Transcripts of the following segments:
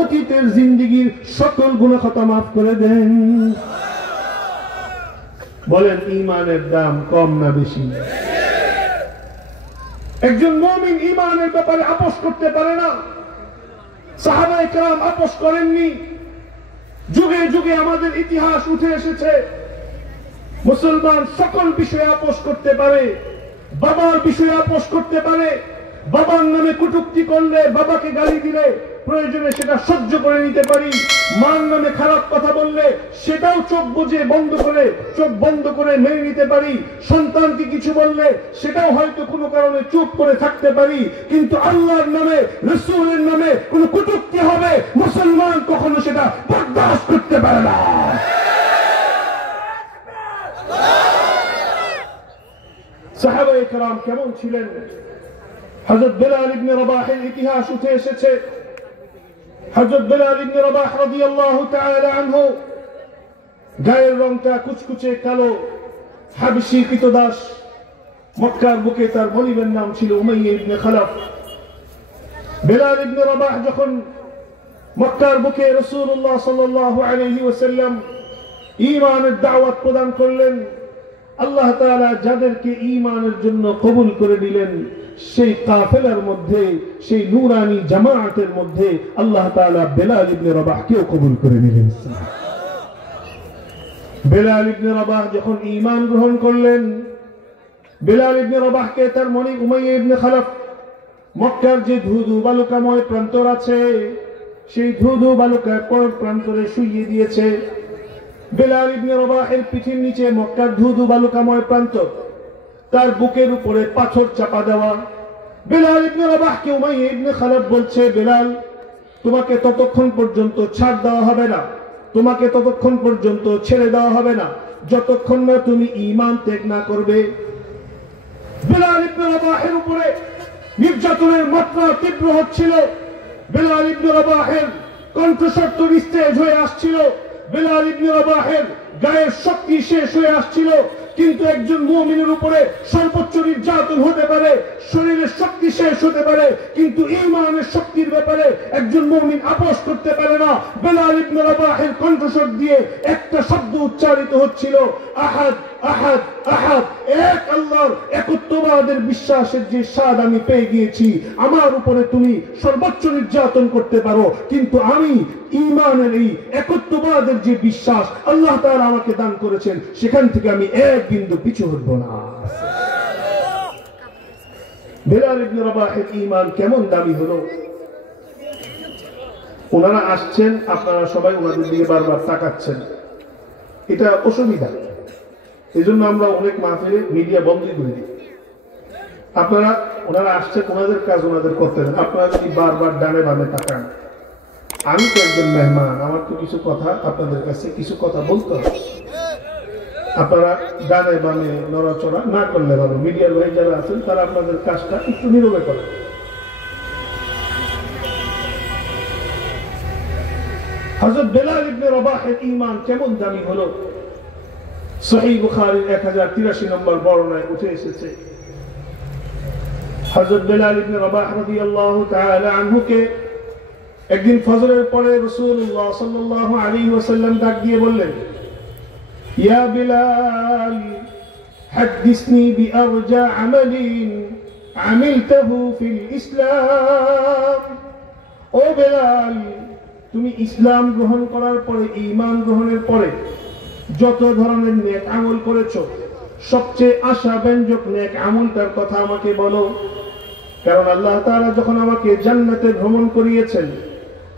অতীতের জিন্দেগীর সকল গুনাহ খাতা মাফ করে দেন। বলেন ঈমানের দাম কম না বেশি? একজন মুমিন ঈমানের ব্যাপারে আপোষ করতে পারে না। সাহাবায়ে কেরাম আপোষ করেননি। যুগে যুগে আমাদের ইতিহাস উঠে এসেছে মুসলমান সকল বিষয়ে আপোষ করতে পারে। বাবার বিষয়ে আপোষ করতে পারে। বাবার নামে কটূক্তি করলে, বাবাকে গালি দিলে প্রয়োজনে সেটা সহ্য করে নিতে পারি। মার নামে খারাপ কথা বললে সেটাও চোখ বুজে চোখ বন্ধ করে মেনে নিতে পারি। সন্তানকে কিছু বললে সেটাও হয়তো কোনো কারণে চুপ করে থাকতে পারি। কিন্তু আল্লাহর নামে, রাসূলের নামে কোনো কটূক্তি হবে, মুসলমান কখনো সেটা বরদাস্ত করতে পারে না। সাহাবায়ে কেরাম কেমন ছিলেন? হযরত বেলাল ইবনে রাবাহের ইতিহাস উঠে এসেছে। হযরত বেলাল ইবনে রাবাহ রাদিয়াল্লাহু তাআলা আনহু গায়ের রংটা কুচকুচে কালো, হাবশী কৃতদাস। মক্কার বুকে তার গলিবের নাম ছিল উমাইয়া ইবনে খালাফ। বেলাল ইবনে রাবাহ যখন মক্কার বুকে রাসূলুল্লাহ সাল্লাল্লাহু আলাইহি ওয়াসাল্লাম ঈমানের দাওয়াত প্রদান করলেন, আল্লাহ তাআলা যাদেরকে ঈমানের জন্য কবুল করে দিলেন সেই কাফেলার মধ্যে, সেই নূরানি জামাআতের মধ্যে আল্লাহ তাআলা বেলাল ইবনে রাবাহকেও কবুল করে নিলেন। বেলাল ইবনে রাবাহ যখন ঈমান গ্রহণ করলেন, বেলাল ইবনে রাবাহকে তার মনিক উমাইয়া ইবনে খালাফ মক্কার যে ধুধু বালুকাময় প্রান্তর আছে সেই ধুধু বালুকায় প্রান্তরে শুইয়ে দিয়েছে। বেলাল ইবনে রাবাহের পিঠের নিচে মক্কার ধুধু বালুকাময় প্রান্তর, তার বুকের উপরে পাথর চাপা দেওয়া। বেলাল ইবনে রাবাহকে উমাইয়া ইবনে খালাফ বলছে, বেলাল তোমাকে ততক্ষণ পর্যন্ত ছাড় দেওয়া হবে না, তোমাকে ততক্ষণ পর্যন্ত ছেড়ে দেওয়া হবে না যতক্ষণ না তুমি ঈমান ত্যাগ না করবে। বেলাল ইবনে রাবাহের উপরে নির্যাতনের মাত্রা তীব্র হচ্ছিল। বেলাল ইবনে রাবাহের কণ্ঠস্বর নিস্তেজ হয়ে আসছিল। বেলাল ইবনে রাবাহের গায়ের শক্তি শেষ হয়ে আসছিল। কিন্তু একজন মুমিনের উপরে সর্বোচ্চ নির্যাতন হতে পারে, শরীরের শক্তি শেষ হতে পারে, কিন্তু ঈমানের শক্তির ব্যাপারে একজন মুমিন আপোষ করতে পারে না। বেলাল ইবনে রাবাহের কণ্ঠস্বর দিয়ে একটা শব্দ উচ্চারিত হচ্ছিল, আহাদ আহাদ আহাদ। এক আল্লাহর একত্ববাদের বিশ্বাসের যে স্বাদ আমি পেয়ে গিয়েছি, আমার উপরে তুমি সর্বোচ্চ নির্যাতন করতে পারো, কিন্তু আমি ঈমানের এই একত্ববাদের যে বিশ্বাস আল্লাহ তাআলা আমাকে দান করেছেন সেখান থেকে আমি এক বিন্দু পিছু হটব না। বেলাল ইবনে রাবাহের ঈমান কেমন দামি হলো! ওনারা আসছেন, আপনারা সবাই ওনাদের দিকে বারবার তাকাচ্ছেন, এটা অসুবিধা। এই জন্য আমরা অনেক মাহফিলে মিডিয়া বন্ধ করে দিই। আপনারা ওনারা আসছেন, ওনাদের কাজ ওনাদের করতে দেন। আপনারা যদি বারবার ডানে বামে তাকান, আমি তো একজন মেহমান, আমার তো কিছু কথা আপনাদের কাছে কিছু কথা বলতে হবে। আপনারা ডানে বামে নড়াচড়া না করলে ভালো। মিডিয়ার ভাই যারা আছেন তারা আপনাদের কাজটা একটু নীরবে করেন। হযরত বেলাল ইবনে রাবাহের ঈমান কেমন দামি হলো! সহিহ বুখারীর 1083 নম্বর বর্ণনায় উঠে এসেছে, হযরত বেলাল ইবনে রাবাহ রাদিয়াল্লাহু তাআলা আনহুকে একদিন ফজরের পরে রাসূলুল্লাহ সাল্লাল্লাহু আলাইহি ওয়াসাল্লাম ডাক দিয়ে বললেন, ইয়া বেলাল হাদিসনি বিআরজা আমালিন আমিলতাহু ফিল ইসলাম। ও বেলাল, তুমি ইসলাম গ্রহণ করার পরে, ঈমান গ্রহণের পরে যত ধরনের নেক আমল করেছো, সবচেয়ে আশাব্যঞ্জক নেক আমলটার কথা আমাকে বলো। কারণ আল্লাহ তাআলা যখন আমাকে জান্নাতে ভ্রমণ করিয়েছেন,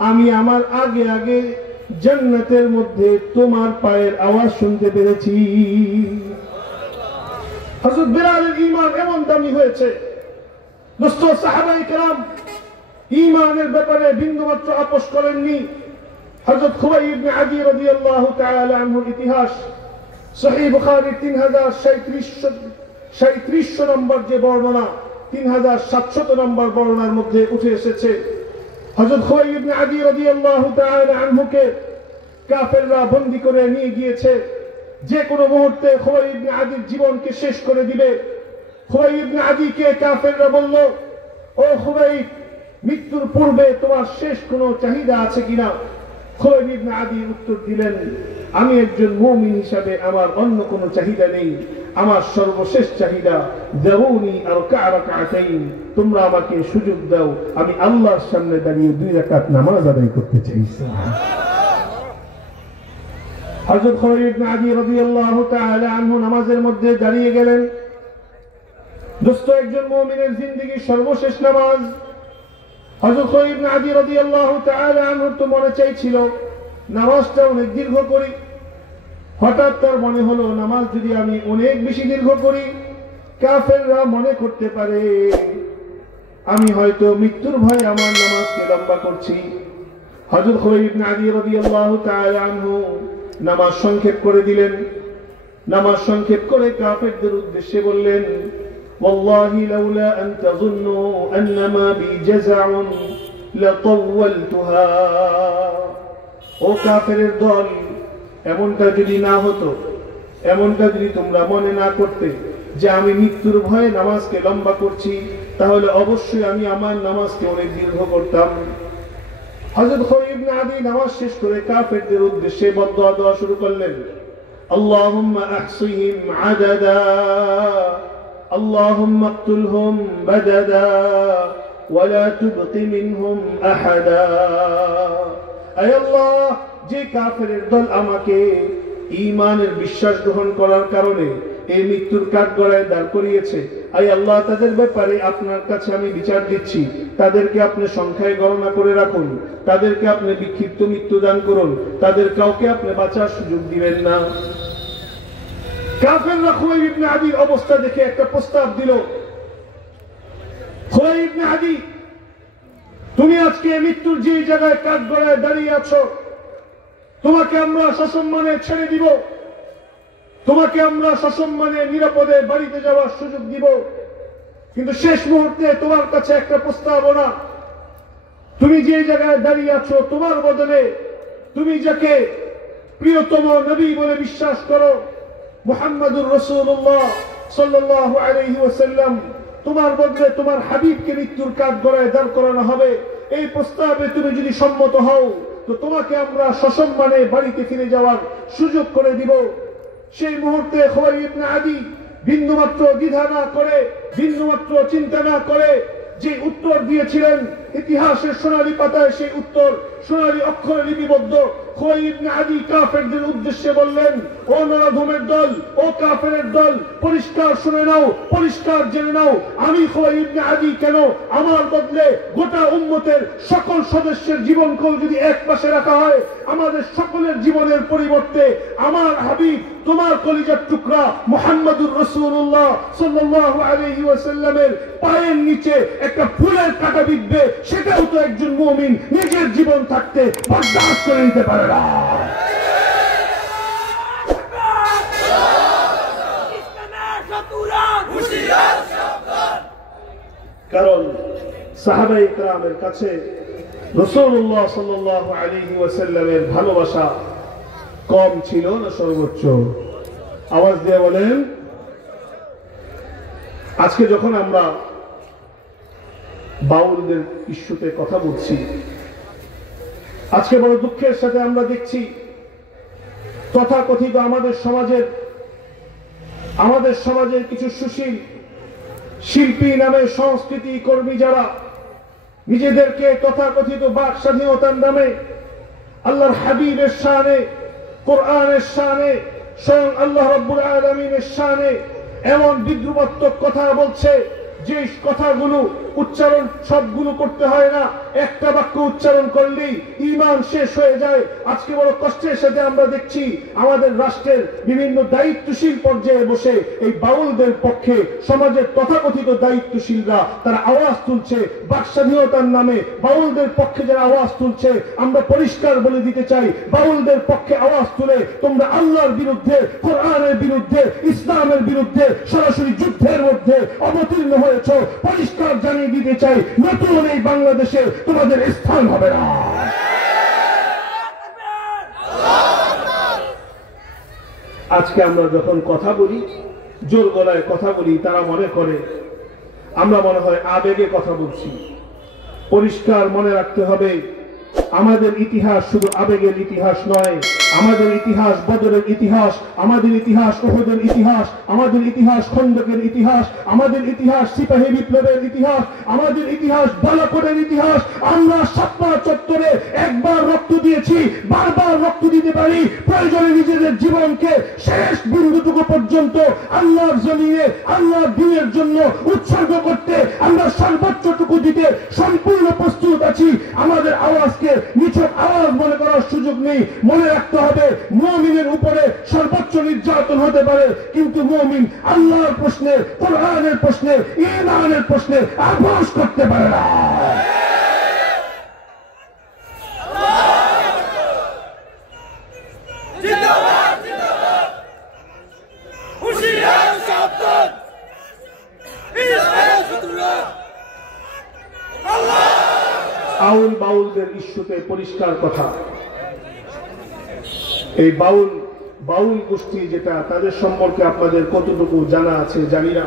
আমি আমার আগে আগে জান্নাতের মধ্যে তোমার পায়ের আওয়াজ শুনতে পেরেছি। হযরত বেলালের ঈমান এমন দামি হয়েছে, দোস্ত সাহাবায়ে কেরাম ঈমানের ব্যাপারে বিন্দুমাত্র আপোষ করেননি। হযরত খুবাইব ইবনে আদি রাদিয়াল্লাহু তাআলা আনহুর ইতিহাস সহিহ বুখারীর 3737 নম্বর যে বর্ণনা, 3700 নম্বর বর্ণনার মধ্যে উঠে এসেছে, হযরত খুবাইব ইবনে আদি রাদিয়াল্লাহু তাআলা আনহুকে কাফেররা বন্দী করে নিয়ে গিয়েছে। যে কোনো মুহূর্তে খুবাইব ইবনে আদির জীবনকে শেষ করে দিবে। খুবাইব ইবনে আদিকে কাফেররা বলল, ও খুবাইব, মৃত্যুর পূর্বে তোমার শেষ কোনো চাহিদা আছে কিনা? খুবাইব ইবনে আদি উত্তর দিলেন, আমি একজন মুমিন হিসাবে আমার অন্য কোনো চাহিদা নেই, আমার সর্বশেষ চাহিদা দাউনি আরকা রাকাতাইন, তোমরা আমাকে সুযোগ দাও, আমি আল্লাহর সামনে দাঁড়িয়ে 2 রাকাত নামাজ আদায় করতে চাই। হযরত খুবাইব ইবনে আদি রাদিয়াল্লাহু তাআলা আনহু নামাজের মধ্যে দাঁড়িয়ে গেলেন। দোস্ত, একজন মুমিনের জিন্দেগীর সর্বশেষ নামাজ। হযরত খুবাইব ইবনে আদি রাদিয়াল্লাহু তাআলা আনহু তো মনে চাইছিল নামাজটা অনেক দীর্ঘ করি। হঠাৎ তার মনে হলো নামাজ যদি আমি অনেক বেশি দীর্ঘ করি, কাফেররা মনে করতে পারে আমি হয়তো মৃত্যুর ভয়ে আমার নামাজকে লম্বা করছি। হযরত খুবাইব ইবনে আদি রাদিয়াল্লাহু তাআলা আনহু নামাজ সংক্ষেপ করে দিলেন। নামাজ সংক্ষেপ করে কাফেরদের উদ্দেশ্যে বললেন, ওয়াল্লাহি লাউলা আন তাযুন্নু আন্নামা বি জাযাউন লাতাওয়ালতুহা। ও কাফেরের দল, এমনটা যদি না হতো, এমনটা যদি তোমরা মনে না করতে যে আমি মৃত্যুর ভয়ে নামাজকে লম্বা করছি, তাহলে অবশ্যই আমি আমার নামাজকে অনেক দীর্ঘ করতাম। হযরত খুবাইব ইবনে আদি নামাজ শেষ করে কাফেরদের উদ্দেশ্যে বদদুয়া দেওয়া শুরু করলেন, আল্লাহুম্মা আহসিহিম আদাদা, আল্লাহুম্মা আকতুলহুম বাদাদা ওয়া লা তুবকি মিনহুম আহাদা। আয় আল্লাহ, যে কাফেরের দল আমাকে ঈমানের বিশ্বাস গ্রহণ করার কারণে এই মৃত্যুর কাঠগড়ায় দাঁড় করিয়েছে, আয় আল্লাহ, তাদের ব্যাপারে আপনার কাছে আমি বিচার দিচ্ছি, তাদেরকে আপনি সংখ্যায় গণনা করে রাখুন, তাদেরকে আপনি বিক্ষিপ্ত মৃত্যু দান করুন, তাদের কাউকে আপনি বাঁচার সুযোগ দিবেন না। কাফেররা খুবাইব ইবনে আদির অবস্থা দেখে একটা প্রস্তাব দিল, খুবাইব ইবনে আদি, তুমি আজকে মৃত্যুর যে জায়গায় কাঠগড়ায় দাঁড়িয়ে আছো, তোমাকে আমরা সসম্মানে ছেড়ে দিব, তোমাকে আমরা সসম্মানে নিরাপদে বাড়িতে যাওয়ার সুযোগ দিব, কিন্তু শেষ মুহূর্তে তোমার কাছে একটা প্রস্তাবনা, তুমি যে জায়গায় দাঁড়িয়ে আছো, তোমার বদলে তুমি যাকে প্রিয়তম নবী বলে বিশ্বাস করো, মুহাম্মাদুর রাসূলুল্লাহ সাল্লাল্লাহু আলাইহি ওয়াসাল্লাম, তোমার বদলে তোমার হাবিবকে মৃত্যুর কাঠগড়ায় দাঁড় করানো হবে। এই প্রস্তাবে তুমি যদি সম্মত হও, তো তোমাকে আমরা সসম্মানে বাড়িতে ফিরে যাওয়ার সুযোগ করে দিব। সেই মুহূর্তে খুবাইব ইবনে আদি বিন্দুমাত্র দ্বিধা না করে, বিন্দুমাত্র চিন্তা না করে যে উত্তর দিয়েছিলেন, ইতিহাসের সোনালী পাতায় সেই উত্তর সোনালী অক্ষরে লিপিবদ্ধ। খুবাইব ইবনে আদি কাফেরদের উদ্দেশ্যে বললেন, ও নরধমের দল, ও কাফেরের দল, পরিষ্কার শুনে নাও, পরিষ্কার জেনে নাও, আমি খুবাইব ইবনে আদি কেন আমার বদলে গোটা উম্মতের সকল সদস্যের জীবনকেও যদি এক পাশে রাখা হয়, আমাদের সকলের জীবনের পরিবর্তে আমার হাবিব, তোমার কলিজার টুকরা মুহাম্মাদুর রাসূলুল্লাহ সাল্লাল্লাহু আলাইহি ওয়াসাল্লামের পায়ের নিচে একটা ফুলের কাঁটা বিঁধবে, সেটাও তো একজন মুমিন নিজের জীবন থাকতে বরদাস্ত করে নিতে পারে না। কারণ সাহাবায়ে কেরামের কাছে রাসূলুল্লাহ সাল্লাল্লাহু আলাইহি ওয়াসাল্লামের ভালোবাসা কম ছিল না সর্বোচ্চ? আওয়াজ দিয়ে বলেন। আজকে যখন আমরা বাউলদের ইস্যুতে কথা বলছি, আজকে বড় দুঃখের সাথে আমরা দেখছি তথাকথিত আমাদের সমাজের কিছু সুশীল শিল্পী নামে সংস্কৃতি কর্মী যারা নিজেদেরকে তথাকথিত বাক স্বাধীনতার নামে আল্লাহর হাবিবের শানে, কোরআনের শানে, স্বয়ং আল্লাহ রাব্বুল আলামিনের শানে এমন বিদ্রুপাত্মক কথা বলছে, যে কথাগুলো উচ্চারণ সবগুলো করতে হয় না, একটা বাক্য উচ্চারণ করলেই ঈমান শেষ হয়ে যায়। আজকে বড় কষ্টের সাথে আমরা দেখছি আমাদের রাষ্ট্রের বিভিন্ন দায়িত্বশীল পর্যায়ে বসে এই বাউলদের পক্ষে সমাজের তথাকথিত দায়িত্বশীলরা তারা আওয়াজ তুলছে, বাক স্বাধীনতার নামে বাউলদের পক্ষে যারা আওয়াজ তুলছে, আমরা পরিষ্কার বলে দিতে চাই, বাউলদের পক্ষে আওয়াজ তুলে তোমরা আল্লাহর বিরুদ্ধে, কোরআনের বিরুদ্ধে, ইসলামের বিরুদ্ধে সরাসরি যুদ্ধের মধ্যে অবতীর্ণ হয়েছ। পরিষ্কার জানিয়ে দিতে চাই, নতুন এই বাংলাদেশে তোমাদের স্থান হবে না। আজকে আমরা যখন কথা বলি, জোর গলায় কথা বলি, তারা মনে করে আমরা মনে হয় আবেগে কথা বলছি। পরিষ্কার মনে রাখতে হবে, আমাদের ইতিহাস শুধু আবেগের ইতিহাস নয়। আমাদের ইতিহাস বদরের ইতিহাস, আমাদের ইতিহাস উহুদের ইতিহাস, আমাদের ইতিহাস খন্দকের ইতিহাস, আমাদের ইতিহাস সিপাহী বিপ্লবের ইতিহাস, আমাদের ইতিহাস বালাকোটের ইতিহাস। আমরা শাপলা চত্বরে একবার রক্ত দিয়েছি, বারবার রক্ত দিতে পারি। প্রয়োজনে নিজেদের জীবনকে শেষ বিন্দুটুকু পর্যন্ত আল্লাহর জমিনে আল্লাহর দ্বীনের জন্য উৎসর্গ করতে আমরা সর্বোচ্চটুকু দিতে সম্পূর্ণ প্রস্তুত আছি। আমাদের আওয়াজকে নিছক আওয়াজ মনে করার সুযোগ নেই। মনে রাখতে হবে, মুমিনের উপরে সর্বোচ্চ নির্যাতন হতে পারে, কিন্তু মুমিন আল্লাহর প্রশ্নে, কোরআনের প্রশ্নে, ঈমানের প্রশ্নে আপোষ করতে পারে না। আউল বাউলদের ইস্যুতে পরিষ্কার কথা। এই বাউল গোষ্ঠী যেটা, তাদের সম্পর্কে আপনাদের কতটুকু জানা আছে জানি না।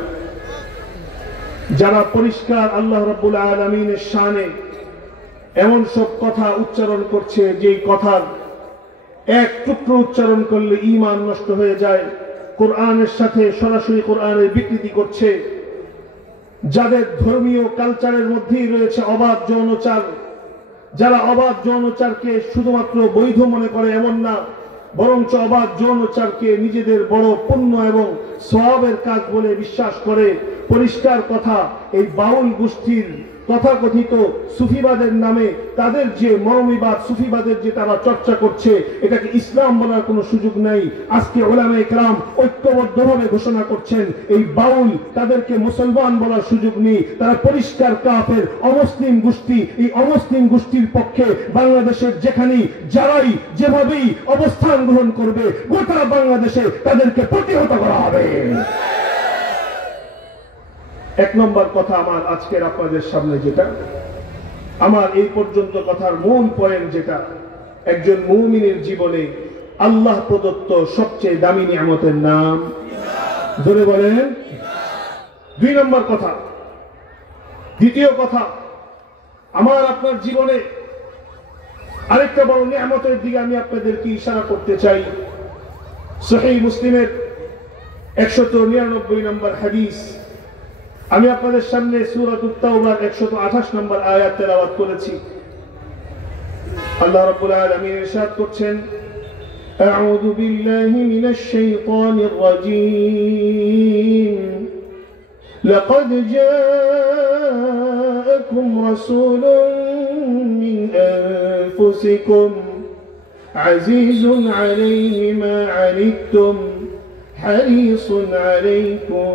যারা পরিষ্কার আল্লাহ রাব্বুল আলামিনের শানে এমন সব কথা উচ্চারণ করছে, যে কথার এক টুকরো উচ্চারণ করলে ঈমান নষ্ট হয়ে যায়, কোরআনের সাথে সরাসরি কোরআনের বিকৃতি করছে, যাদের ধর্মীয় কালচারের মধ্যেই রয়েছে অবাধ যৌনচার। যারা অবাধ যৌনচারকে শুধুমাত্র বৈধ মনে করে এমন না, বরঞ্চ অবাধ যৌনচারকে নিজেদের বড় পুণ্য এবং সওয়াবের কাজ বলে বিশ্বাস করে। পরিষ্কার কথা, এই বাউল গোষ্ঠীর তথাকথিত সুফিবাদের নামে তাদের যে মরমিবাদ, সুফিবাদের যে তারা চর্চা করছে, এটাকে ইসলাম বলার কোনো সুযোগ নাই। আজকে উলামায়ে কেরাম ঐক্যবদ্ধভাবে ঘোষণা করছেন, এই বাউল, তাদেরকে মুসলমান বলার সুযোগ নেই। তারা পরিষ্কার কাফের, অমুসলিম গোষ্ঠী। এই অমুসলিম গোষ্ঠীর পক্ষে বাংলাদেশের যেখানেই যারাই যেভাবেই অবস্থান গ্রহণ করবে, গোটা বাংলাদেশে তাদেরকে প্রতিহত করা হবে। এক নম্বর কথা আমার আজকের আপনাদের সামনে, যেটা আমার এই পর্যন্ত কথার মূল পয়েন্ট, যেটা একজন মুমিনের জীবনে আল্লাহ প্রদত্ত সবচেয়ে দামি নিয়ামতের নাম, ধরে বলেন। 2 নম্বর কথা। দ্বিতীয় কথা, আমার আপনার জীবনে আরেকটা বড় নিয়ামতের দিকে আমি আপনাদেরকে ইশারা করতে চাই। সহিহ মুসলিমের 199 নম্বর হাদিস, আমি আপনাদের সামনে সূরাতুত তাওবার 128 নম্বর আয়াত তেলাওয়াত করেছি। আল্লাহ রাব্বুল আলামিন ইরশাদ করছেন, আউযু বিল্লাহি মিনাশ শাইতানির রাজীম, লাকাদ জাআকুম রাসূলুন মিন আনফুসিকুম আজিজুন আলাইহি মা আনিতুম حريص عليكم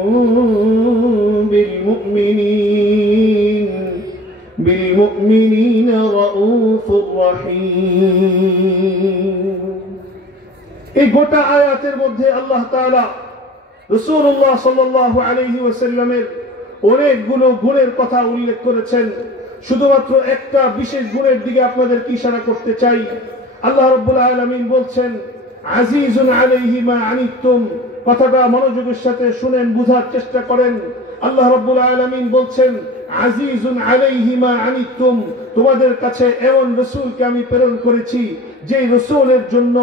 بالمؤمنين رؤوف رحيم। এই গোটা আয়াতের মধ্যে আল্লাহ তাআলা রাসূলুল্লাহ সাল্লাল্লাহু আলাইহি ওয়াসাল্লামের অনেকগুলো গুণের কথা উল্লেখ করেছেন। শুধুমাত্র একটা বিশেষ গুণের দিকে আপনাদেরকে ইশারা করতে চাই। আল্লাহ রাব্বুল আলামিন বলছেন, আজিজুন আলাইহি মা আনিতুম। কথাটা মনোযোগের সাথে শুনেন, বুঝার চেষ্টা করেন। আল্লাহ রাব্বুল আলামিন বলছেন, আজিজুন আলাইহি মা আনিতুম, তোমাদের কাছে এমন রাসূলকে আমি প্রেরণ করেছি, যে রাসূলের জন্য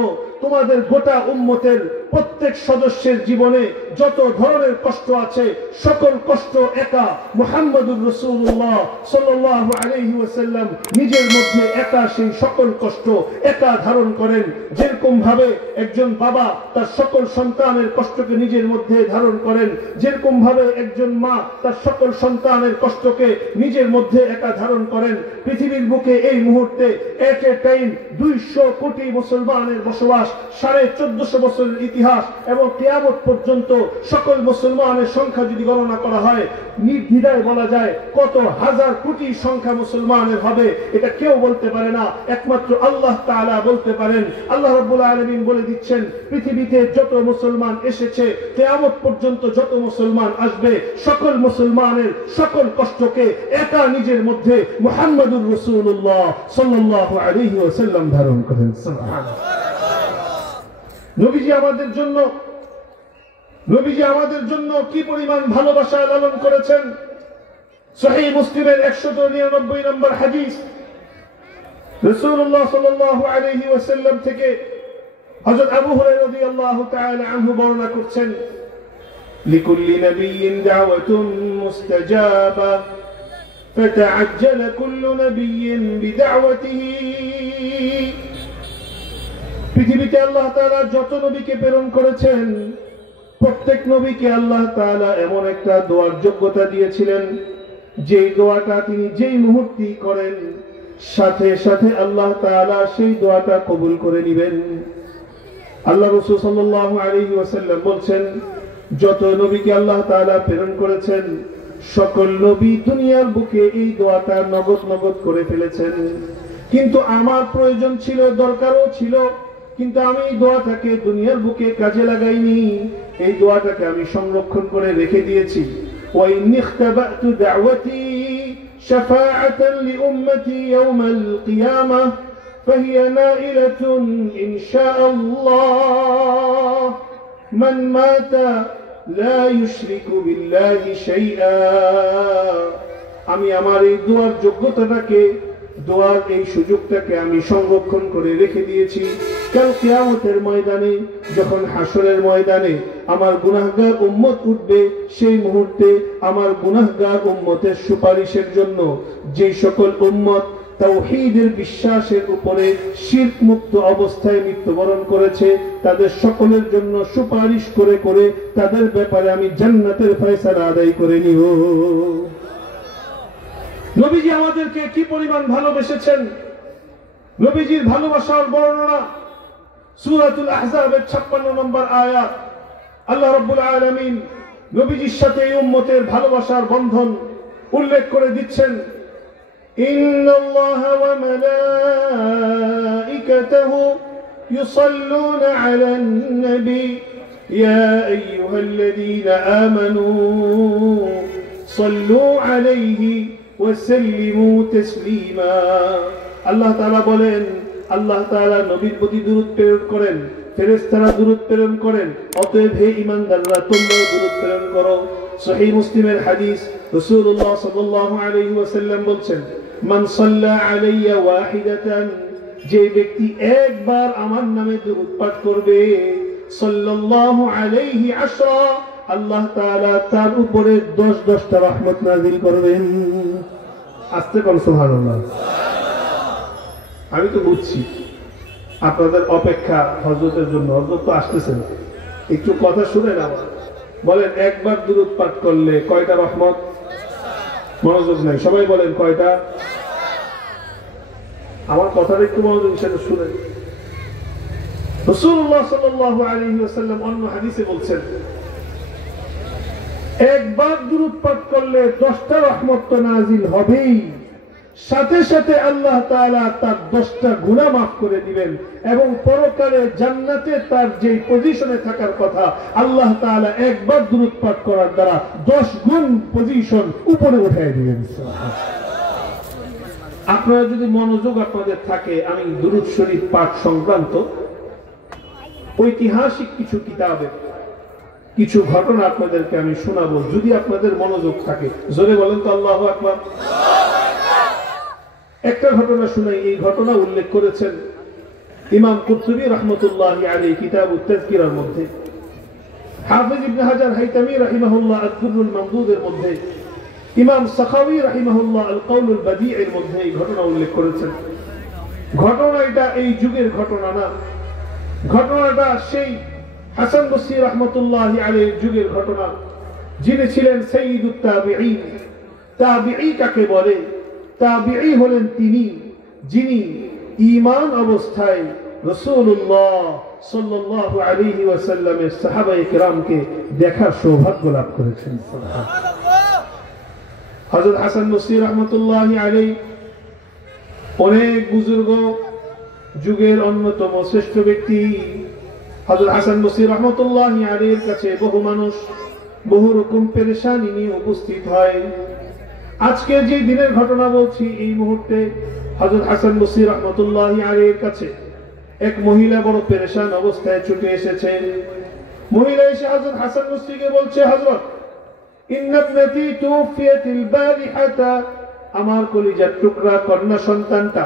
তোমাদের গোটা উম্মতের প্রত্যেক সদস্যের জীবনে যত ধরনের কষ্ট আছে, সকল কষ্ট একা মুহাম্মদুর রাসূলুল্লাহ সাল্লাল্লাহু আলাইহি ওয়াসাল্লাম নিজের মধ্যে একা সেই সকল কষ্ট একা ধারণ করেন। যেরকম ভাবে একজন বাবা তার সকল সন্তানের কষ্টকে নিজের মধ্যে ধারণ করেন, যেরকম ভাবে একজন মা তার সকল সন্তানের কষ্টকে নিজের মধ্যে একা ধারণ করেন। পৃথিবীর বুকে এই মুহূর্তে এট এ টাইম 200 কোটি মুসলমানের বসবাস, 1450 বছরের ইতিহাস এবং কিয়ামত পর্যন্ত সকল মুসলমানের সংখ্যা যদি গণনা করা হয়, নির্দ্বিধায় বলা যায় কত হাজার কোটি সংখ্যা মুসলমানের হবে, এটা কেউ বলতে পারে না, একমাত্র আল্লাহ তাআলা বলতে পারেন। আল্লাহ রাব্বুল আলামিন বলে দিচ্ছেন, পৃথিবীতে যত মুসলমান এসেছে, কিয়ামত পর্যন্ত যত মুসলমান আসবে, সকল মুসলমানের সকল কষ্টকে একা নিজের মধ্যে মুহাম্মদুর রাসূলুল্লাহ সাল্লাল্লাহু আলাইহি ওয়াসাল্লাম ধারণ করেন। সুবহানাল্লাহ। নবীজি আমাদের জন্য কি পরিমাণ ভালোবাসা লালন করেছেন। সহিহ মুসলিমের 199 নম্বর হাদিস, রাসূলুল্লাহ সাল্লাল্লাহু আলাইহি ওয়াসাল্লাম থেকে হযরত আবু হুরায়রা রাদিয়াল্লাহু তাআলা আনহু বর্ণনা করছেন, লিকুল্লি নাবিয়্যিন দাওয়াতুন মুস্তাজাবা ফাতাআজ্জালা কুল্লু নাবিয়্যিন বিদাওয়াতিহি। পৃথিবীতে আল্লাহ তাআলা যত নবীকে প্রেরণ করেছেন, প্রত্যেক নবীকে আল্লাহ তাআলা এমন একটা দোয়ার যোগ্যতা দিয়েছিলেন, যেই দোয়াটা তিনি যেই মুহূর্তেই করেন সাথে সাথে আল্লাহ তাআলা সেই দোয়াটা কবুল করে নেবেন। আল্লাহ রাসূল সাল্লাল্লাহু আলাইহি ওয়াসাল্লাম বলছেন, যত নবীকে আল্লাহ তাআলা প্রেরণ করেছেন সকল নবী দুনিয়ার বুকে এই দোয়াটা নগদ নগদ করে ফেলেছেন, কিন্তু আমার প্রয়োজন ছিল, দরকারও ছিল, কিন্তু আমি এই দোয়াটাকে দুনিয়ার বুকে কাজে লাগাইনি। এই দোয়াটাকে আমি সংরক্ষণ করে রেখে দিয়েছি। وإن اختبأت دعوتي شفاعة لأمتي يوم القيامة فهي نائلة إن شاء الله من مات لا يشرك بالله شيئا। আমি আমার এই দোয়ার যোগ্যতাটাকে, দোয়ার এই সুযোগটাকে আমি সংরক্ষণ করে রেখে দিয়েছি। কাল কিয়ামতের ময়দানে, যখন হাসরের ময়দানে আমার গুনাহগার উম্মত উঠবে, সেই মুহূর্তে আমার গুনাহগার উম্মতের সুপারিশের জন্য যে সকল উম্মত তাওহীদের বিশ্বাসের উপরে শিরক মুক্ত অবস্থায় মৃত্যুবরণ করেছে, তাদের সকলের জন্য সুপারিশ করে করে তাদের ব্যাপারে আমি জান্নাতের ফয়সালা আদায় করে নিব। নবীজি আমাদেরকে কি পরিমাণ ভালোবেসেছেন, নবীজির ভালোবাসার বর্ণনা সূরাতুল আহজাবের 56 নম্বর আয়াত। আল্লাহ রাব্বুল আলামিন নবীজির সাথে এই উম্মতের ভালোবাসার বন্ধন উল্লেখ করে দিচ্ছেন, ইন্নাল্লাহা ওয়া মালাইকাতাহু ইউসাল্লুনা আলান নবী ইয়া আইয়ুহাল্লাযীনা আমানু সাল্লু আলাইহি ওয়া সাল্লিমু তাসলিমা। আল্লাহ তাআলা বলেন, আল্লাহ তাআলা নবীর প্রতি দুরূদ প্রেরণ করেন, ফেরেশতারা দুরূদ প্রেরণ করেন, অতএব হে ঈমানদাররা তোমরাও দুরূদ প্রেরণ করো। সহিহ মুসলিমের হাদিস, রাসূলুল্লাহ সাল্লাল্লাহু আলাইহি ওয়াসাল্লাম বলছেন, মান সাল্লা আলাইয়া ওয়াহিদাতান, যে ব্যক্তি একবার আমার নামে দুরূদ পাঠ করবে, সাল্লাল্লাহু আলাইহি আশরা, আল্লাহ তাআলা তার উপরে 10টা রহমত নাযিল করবেন। আস্তে বলো সুবহানাল্লাহ। আমি তো বুঝছি আপনাদের অপেক্ষা হযরতের জন্য, হযরত তো আসতেছেন, একটু কথা শুনে না। বলেন একবার দুরূদ পাঠ করলে কয়টা রহমত? মনোযোগ নাই, সবাই বলেন কয়টা? আমার কথাটা একটু মনোযোগ হিসেবে শুনেন। রাসূলুল্লাহ সাল্লাল্লাহু আলাইহি ওয়াসাল্লাম অন্য হাদিসে বলছেন, একবার দুরূদ পাঠ করলে 10টা রহমত তো নাযিল হবেই, সাথে সাথে আল্লাহ তাআলা তার 10টা গুনাহ মাফ করে দিবেন এবং পরকালে জান্নাতে তার যে পজিশনে থাকার কথা, আল্লাহ তাআলা একবার দুরূদ পাঠ করার দ্বারা 10 গুণ পজিশন উপরে উঠায় দিবেন। আপনারা যদি মনোযোগ আপনাদের থাকে, আমি দুরূদ শরীফ পাঠ সংক্রান্ত ঐতিহাসিক কিছু কিতাবে কিছু ঘটনা আপনাদেরকে আমি শোনাবো, যদি আপনাদের মনোযোগ থাকে। জোরে বলেন তো আল্লাহু আকবার। একটা ঘটনা শুনাই। এই ঘটনা উল্লেখ করেছেন ইমাম কুরতুবী রাহমাতুল্লাহি আলাইহি কিতাবুত তাযকিরার মধ্যে, হাফিজ ইবনে হাজার হাইতামী রাহিমাহুল্লাহ আদ-দুররুল মামদুদের মধ্যে, ইমাম সাখাওয়ী রাহিমাহুল্লাহ আল-কাউলুল বাদী'এর মধ্যে এই ঘটনা উল্লেখ করেছেন। ঘটনা এটা এই যুগের ঘটনা না, ঘটনাটা সেই হাসান বসরি রাহমাতুল্লাহি আলাইহির যুগের ঘটনা, যিনি ছিলেন সাইয়্যিদুত তাবিঈন। তাবিঈ কাকে বলে? তাবিঈ হলেন তিনি যিনি ঈমান অবস্থায় রাসূলুল্লাহ সাল্লাল্লাহু আলাইহি ওয়াসাল্লামের সাহাবায়ে কেরামকে দেখার সৌভাগ্য লাভ করেছেন। সুবহানাল্লাহ। হযরত হাসান বসরি রাহমাতুল্লাহি আলাইহি অনেক বুজুর্গ, যুগের অন্যতম শ্রেষ্ঠ ব্যক্তি। হযরত হাসান বসরি রাহমাতুল্লাহি আলাইহির কাছে বহু মানুষ বহু রকম পেরেশানি নিয়ে উপস্থিত হয়। আজকে যে দিনের ঘটনা বলছি, এই মুহূর্তে হযরত হাসান বসরি রাহমাতুল্লাহি আলাইহির কাছে এক মহিলা বড় পেরেশান অবস্থায় ছুটে এসেছে। মহিলা এসে হযরত হাসান বসরিকে বলছে, হযরত ইন্না ইবনাতি তুফিয়াতিল বারিহাতা, আমার কলিজার টুকরা কন্যা সন্তানটা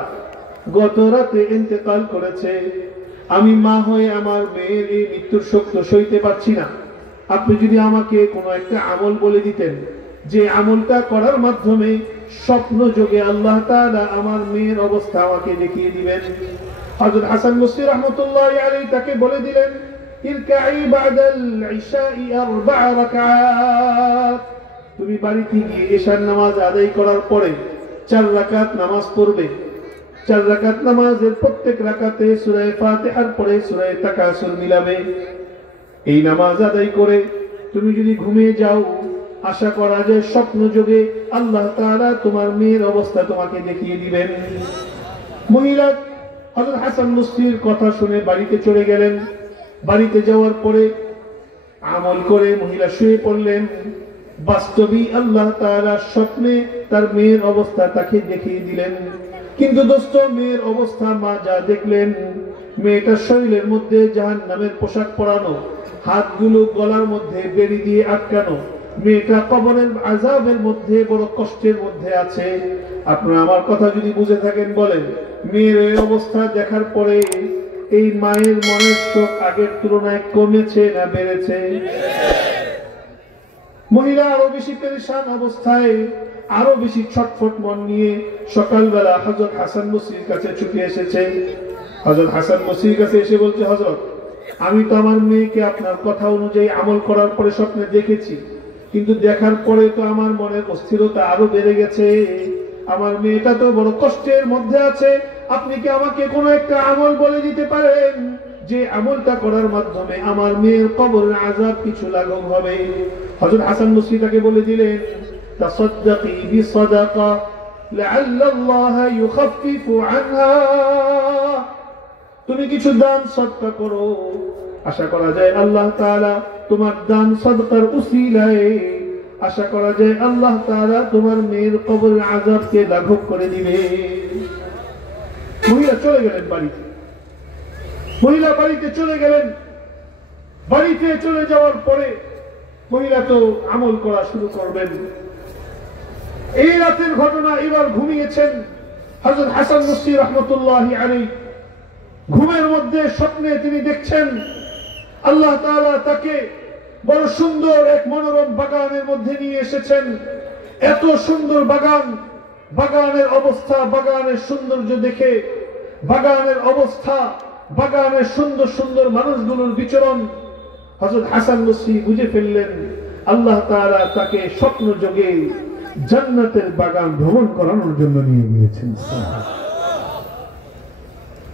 গত রাতে ইন্তেকাল করেছে। আমি মা হয়ে আমার মেয়ের এই মৃত্যুর শোক সইতে পারছি না। আপনি যদি আমাকে কোনো একটা আমল বলে দিতেন, যে আমলটা করার মাধ্যমে স্বপ্ন যোগে আল্লাহ তাআলা আমার মেয়ের অবস্থা আমাকে দেখিয়ে দিবেন। হযরত হাসান বসরি রাহমাতুল্লাহি আলাইহি তাকে বলে দিলেন, ইরকাই বাদাল ইশাই 4 রাকাত, তুমি বাড়িতে গিয়ে ইশার নামাজ আদায় করার পরে 4 রাকাত নামাজ পড়বে। 4 রাকাত নামাজের প্রত্যেক রাকাতে সূরা ফাতিহার পরে সূরা তাকাসুর মিলাবে। এই নামাজ আদায় করে তুমি যদি ঘুমিয়ে যাও, আশা করা যায় স্বপ্ন যোগে আল্লাহ তাআলা তোমার মেয়ের অবস্থা তোমাকে দেখিয়ে দিবেন। মহিলা হযরত হাসান বসরির কথা শুনে বাড়িতে চলে গেলেন। বাড়িতে যাওয়ার পরে আমল করে মহিলা শুয়ে পড়লেন। বাস্তবেই আল্লাহ তাআলা স্বপ্নে তার মেয়ের অবস্থা তাকে দেখিয়ে দিলেন। কিন্তু দোস্ত, মেয়ের অবস্থা মা যা দেখলেন, মেয়েটার শরীরের মধ্যে জাহান্নামের পোশাক পরানো, হাতগুলো গলার মধ্যে বেড়ি দিয়ে আটকানো, মেয়েটা কবরের আযাবের মধ্যে বড় কষ্টের মধ্যে আছে। আপনারা আমার কথা যদি বুঝে থাকেন বলেন, মেয়ের এই অবস্থা দেখার পরে এই মায়ের মনের শোক আগের তুলনায় কমেছে না বেড়েছে? মহিলা আরো বেশি পেরেশান অবস্থায়, আরো বেশি ছটফট মন নিয়ে সকালবেলা হযরত হাসান বসরির কাছে ছুটে এসেছে। হযরত হাসান বসরির কাছে এসে বলছে, হযরত, আমি তো আমার মেয়েকে আপনার কথা অনুযায়ী আমল করার পরে স্বপ্নে দেখেছি, কিন্তু দেখার পরে তো আমার মনের অস্থিরতা আরো বেড়ে গেছে। আমার মেয়েটা তো বড় কষ্টের মধ্যে আছে। আপনি কি আমাকে কোনো একটা আমল বলে দিতে পারেন, যে আমলটা করার মাধ্যমে আমার মেয়ের কবরের আযাব কিছু লাঘব হবে? হযরত হাসান বসরি তাকে বলে দিলেন, তাসাদদাকি বিসাদাকা লাআল্লা আল্লাহ ইউখাফফিফু আনহা, তুমি কিছু দান সদকা করো, আশা করা যায় আল্লাহ তাআলা তোমার দান সদকার উসিলায় আশা করা যায় আল্লাহ তাআলা তোমার মেয়ের কবরের আযাবকে লাঘব করে দিবে। মহিলা চলে গেলেন বাড়িতে। মহিলা বাড়িতে চলে গেলেন। বাড়িতে চলে যাওয়ার পরে মহিলা তো আমল করা শুরু করবেন। এই রাতের ঘটনা, এবার ঘুমিয়েছেন হযরত হাসান বসরি রাহমাতুল্লাহি আলাইহি। ঘুমের মধ্যে স্বপ্নে তিনি দেখছেন আল্লাহ তাআলা তাকে বড় সুন্দর এক মনোরম বাগানের মধ্যে নিয়ে এসেছেন। এত সুন্দর বাগান, বাগানের অবস্থা, বাগানের সৌন্দর্য দেখে, বাগানের অবস্থা, বাগানের সুন্দর সুন্দর মানুষগুলোর বিচরণ হযরত হাসান বসরি বুঝে ফেললেন আল্লাহ তাআলা তাকে স্বপ্ন যোগে জান্নাতের বাগান ভ্রমণ করানোর জন্য নিয়ে গিয়েছেন।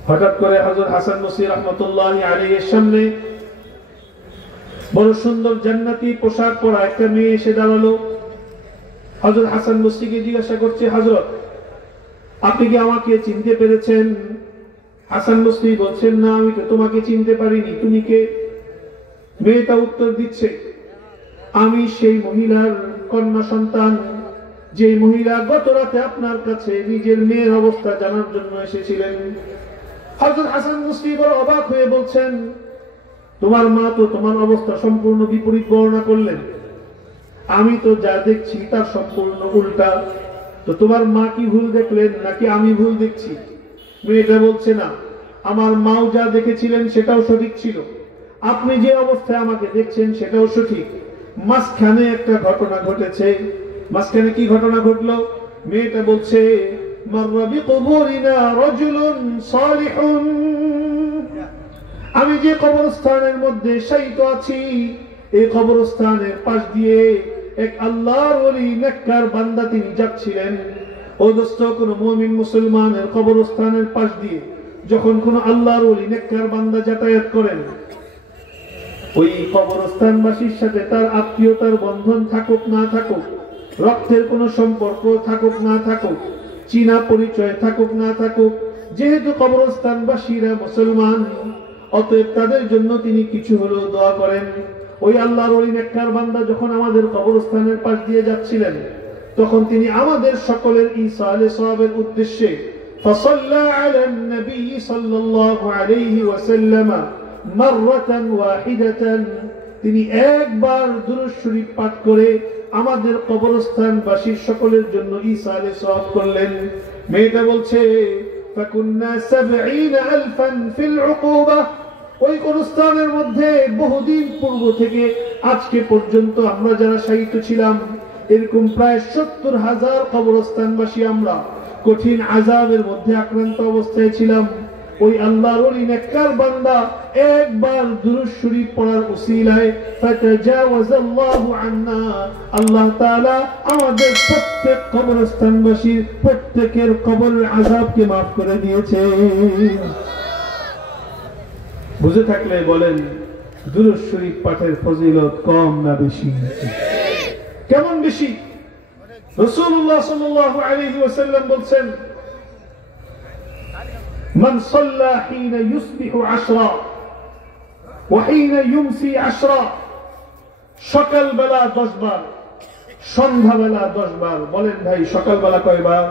হঠাৎ করে হযরত হাসান বসরি রাহমাতুল্লাহি আলাইহির সামনে বড় সুন্দর জান্নাতি পোশাক পরা একটা মেয়ে এসে দাঁড়ালো। হযরত হাসান বসরিকে জিজ্ঞাসা করছে, হযরত, আপনি কি আমাকে চিনতে পেরেছেন? হাসান বসরি বলছেন, না, আমি তো তোমাকে চিনতে পারিনি, তুমি কে? মেয়েটা উত্তর দিচ্ছে, আমি সেই মহিলার কন্যা সন্তান, যে মহিলা গত রাতে আপনার কাছে নিজের মেয়ের অবস্থা জানার জন্য এসেছিলেন। হযরত হাসান বসরি বড় অবাক হয়ে বলছেন, তোমার মা তো তোমার অবস্থা সম্পূর্ণ বিপরীত বর্ণনা করলেন, আমি তো যা দেখছি তার সম্পূর্ণ উল্টা। তো তোমার মা কি ভুল দেখলেন নাকি আমি ভুল দেখছি? মেয়েটা বলছে, না, আমার মাও যা দেখেছিলেন সেটাও সঠিক ছিল, আপনি যে অবস্থায় আমাকে দেখছেন সেটাও সঠিক। মাঝখানে একটা ঘটনা ঘটেছে। মাঝখানে কি ঘটনা ঘটলো? মেয়েটা বলছে, মাররা বিকুবুরিনা রাজুলুন সালিহুন, আমি যে কবরস্থানের মধ্যে শায়িত আছি, এই কবরস্থানের পাশ দিয়ে এক আল্লাহর ওলি নেককার বান্দা তিনি যাচ্ছিলেন। ও দোস্ত, কোন মুমিন মুসলমানের কবরস্থানের পাশ দিয়ে যখন কোন আল্লাহর ওলি নেককার বান্দা যাতায়াত করেন, ওই কবরস্থানবাসীর সাথে তার আত্মীয়তার বন্ধন থাকুক না থাকুক, রক্তের কোন সম্পর্ক থাকুক না থাকুক, চীনা পরিচয় থাকুক না থাকুক, যেহেতু কবরস্থানবাসীরা মুসলমান, অতএব তাদের জন্য তিনি কিছু হলেও দোয়া করেন। ওই আল্লাহর ওলি নেককার বান্দা যখন আমাদের কবরস্থানের পাশ দিয়ে যাচ্ছিলেন, তখন তিনি আমাদের সকলের ঈসা আলাইহিস সালামের উদ্দেশ্যে ফাসাল্লা আলান নবী সাল্লাল্লাহু আলাইহি ওয়াসাল্লাম মাররাতান ওয়াহিদাতান তিনি একবার দুরূদ শরীফ পাঠ করে আমাদের কবরস্থানবাসী সকলের জন্য ইসালে সওয়াব করলেন। মেয়েটা বলছে ফাকুন্না ৭০,০০০ ফিল উকুবা, ওই কবরস্থানের মধ্যে বহুদিন পূর্ব থেকে আজকে পর্যন্ত আমরা যারা শায়িত ছিলাম, এরকম প্রায় ৭০,০০০ কবরস্থানবাসী আমরা কঠিন আযাবের মধ্যে আক্রান্ত অবস্থায় ছিলাম। ওই আল্লাহর ওলি নেককার বান্দা একবার দুরূদ শরীফ পড়ার উসিলায় ফাতাজাওয়াজাল্লাহু আন্না, আল্লাহ তাআলা আমাদের প্রত্যেক কবরস্থানবাসীর প্রত্যেকের কবরের আযাবকে maaf করে দিয়েছে। বুঝে থাকলে বলেন দুরূদ শরীফ পাঠের ফজিলত কম না বেশি? কেমন বেশি? রাসূলুল্লাহ সাল্লাল্লাহু আলাইহি ওয়াসাল্লাম বলেন من صلى حين يصبح 10 وحين يمسي 10, সকাল বেলা 10 বার, সন্ধ্যা বেলা 10 বার। বলেন ভাই সকাল বেলা কয়বার,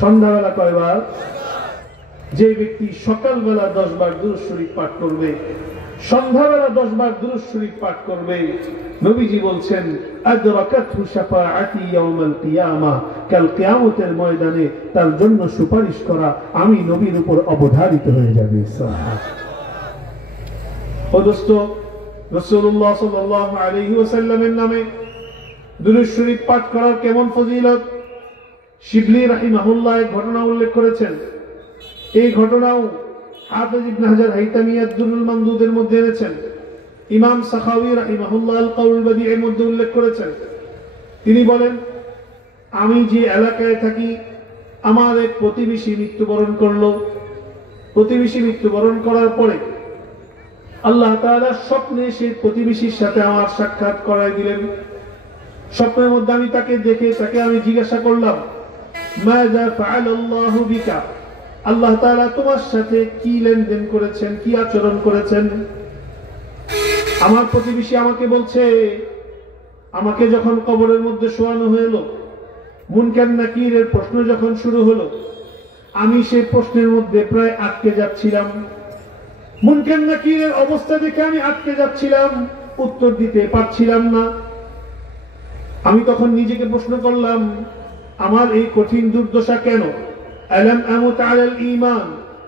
সন্ধ্যা বেলা কয়বার? যে ব্যক্তি সকাল বেলা 10 বার দুরূদ শরীফ পাঠ করবে, সন্ধ্যা বেলা 10 বার দুরূদ শরীফ পাঠ করবে, নবীজি বলছেন আদরাকাতহু শাফাআতি ইয়াউমাল কিয়ামা, কাল কিয়ামতের ময়দানে তার জন্য সুপারিশ করা আমি নবীর উপর অবধারিত হয়ে যাবে। ও দোস্ত, রাসূলুল্লাহ সাল্লাল্লাহু আলাইহি ওয়াসাল্লামের নামে দুরূদ শরীফ পাঠ করার কেমন ফজিলত শিবলি রাহিমাহুল্লাহ এক ঘটনা উল্লেখ করেছেন। এই ঘটনাও হাফেজ ইবনে হাজার হাইতামি আদ-দুরুল মামদুদের মধ্যে এনেছেন। ইমাম সাখাওয়ী রাহিমাহুল্লাহ আল-কাউল বাদিয়ের মধ্যে উল্লেখ করেছেন। তিনি বলেন, আমি যে এলাকায় থাকি আমার এক প্রতিবেশী মৃত্যুবরণ করলো। প্রতিবেশী মৃত্যুবরণ করার পরে আল্লাহ তাআলা স্বপ্নে সেই প্রতিবেশীর সাথে আমার সাক্ষাৎ করায় দিলেন। স্বপ্নের মধ্যে আমি তাকে দেখে তাকে আমি জিজ্ঞাসা করলাম, মাযা ফাআলাল্লাহু বিকা, আল্লাহ তাআলা তোমার সাথে কি লেনদেন করেছেন, কি আচরণ করেছেন? আমার প্রতিবেশী আমাকে বলছে, আমাকে যখন কবরের মধ্যে শোয়ানো হলো, মুনকার নাকিরের প্রশ্ন যখন শুরু হলো, আমি সেই প্রশ্নের মধ্যে প্রায় আটকে যাচ্ছিলাম। মুনকার নাকিরের অবস্থা দেখে আমি আটকে যাচ্ছিলাম, উত্তর দিতে পারছিলাম না। আমি তখন নিজেকে প্রশ্ন করলাম, আমার এই কঠিন দুর্দশা কেন? আলাম আমুত আলাল ঈমান,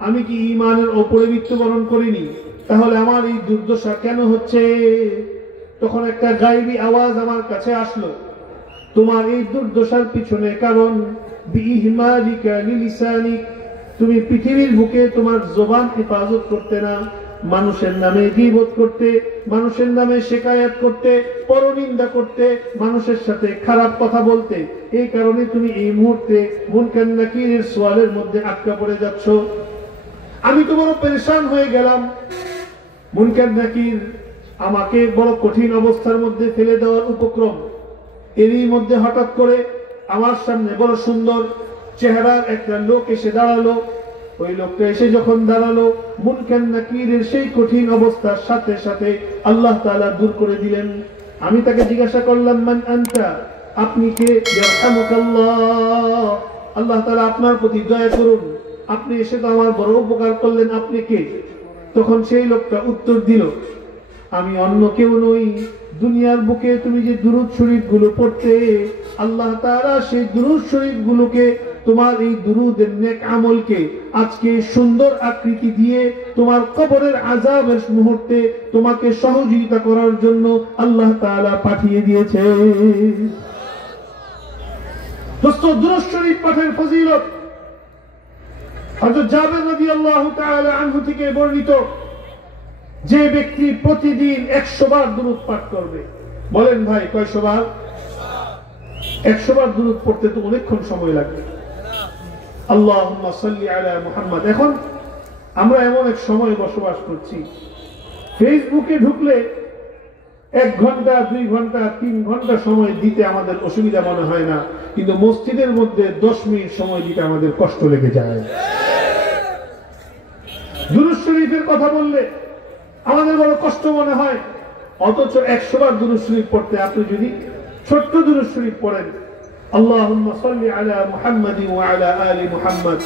আমি কি ঈমানের উপরে মৃত্যুবরণ করিনি? তাহলে আমার এই দুর্দশা কেন হচ্ছে? তখন একটা গায়বী আওয়াজ আমার কাছে আসলো, তোমার এই দুর্দশার পিছনে কারণ বিইহমালিকা লিলিসানিক, তুমি পৃথিবীর বুকে তোমার জবান হেফাজত করতে না, মানুষের নামে গীবত করতে, মানুষের নামে শিকায়াত করতে, পরনিন্দা করতে, মানুষের সাথে খারাপ কথা বলতে। এই কারণে তুমি এই মুহূর্তে মুনকার নাকিরের সওয়ালের মধ্যে আটকা পড়ে যাচ্ছ। আমি তো বড় পেরেশান হয়ে গেলাম। মুনকার নাকির আমাকে বড় কঠিন অবস্থার মধ্যে ফেলে দেওয়ার উপক্রম। এরই মধ্যে হঠাৎ করে আমার সামনে বড় সুন্দর চেহারার একটা লোক এসে দাঁড়ালো। ওই লোকটা এসে যখন দাঁড়ালো, মুনকার নাকিরের সেই কঠিন অবস্থার সাথে সাথে আল্লাহ তাআলা দূর করে দিলেন। আমি তাকে জিজ্ঞাসা করলাম, মান আনতা, আপনি কে? ইয়ারহামুকাল্লাহ, আল্লাহ তাআলা আপনার প্রতি দয়া করুন, আপনি এসে তো আমার বড় উপকার করলেন, আপনি কে? তখন সেই লোকটা উত্তর দিল, আমি অন্য কেউ নই, দুনিয়ার বুকে তুমি যে দুরূদ শরীফ গুলো পড়তে, আল্লাহ তাআলা সেই দুরূদ শরীফ গুলোকে, তোমার এই দুরুদের নেক আমলকে আজকে সুন্দর আকৃতি দিয়ে তোমার কবরের আযাবের মুহূর্তে তোমাকে সহযোগিতা করার জন্য আল্লাহ তাআলা পাঠিয়ে দিয়েছে। দোস্ত, দুরূদ শরীফ পাঠের ফজিলত হযরত জাবের রাদিয়াল্লাহু তাআলা আনহু থেকে বর্ণিত, যে ব্যক্তি প্রতিদিন 100 বার দুরূদ পাঠ করবে। বলেন ভাই কয়শো বার? 100 বার দুরূদ পড়তে তো অনেকক্ষণ সময় লাগবে। আল্লাহুম্মা সাল্লি আলা মুহাম্মদ। এখন আমরা এমন এক সময় বসবাস করছি, ফেসবুকে ঢুকলে 1 ঘন্টা 2 ঘন্টা 3 ঘন্টা সময় দিতে আমাদের অসুবিধা মনে হয় না, কিন্তু মসজিদের মধ্যে 10 মিনিট সময় দিতে আমাদের কষ্ট লেগে যায়। দুরূদ শরীফের কথা বললে আমাদের বড় কষ্ট মনে হয়, অথচ 100 বার দুরূদ শরীফ পড়তে আপনি যদি ছোট্ট দুরূদ শরীফ পড়েন, আল্লাহুম্মা সাল্লি আলা মুহাম্মাদিন ওয়া আলা আলি মুহাম্মাদ,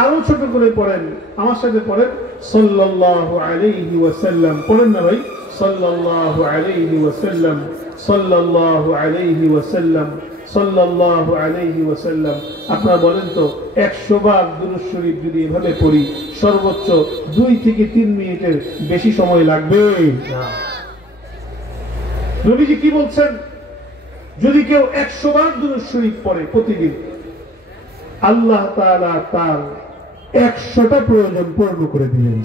আরো ছোট করে পড়েন, আমার সাথে পড়েন সাল্লাল্লাহু আলাইহি ওয়াসাল্লাম, পড়েন না ভাই সাল্লাল্লাহু আলাইহি ওয়াসাল্লাম, সাল্লাল্লাহু আলাইহি ওয়াসাল্লাম, সাল্লাল্লাহু আলাইহি ওয়াসাল্লাম। আপনারা বলেন তো 100 বার দুরূদ শরীফ যদি এভাবে পড়ি সর্বোচ্চ 2 থেকে 3 মিনিটের বেশি সময় লাগবে না। নবীজি কি বলছেন? যদি কেউ 100 বার দুরূদ শরীফ পড়ে প্রতিদিন, আল্লাহ তাআলা তার 100টা প্রয়োজন পূর্ণ করে দিবেন।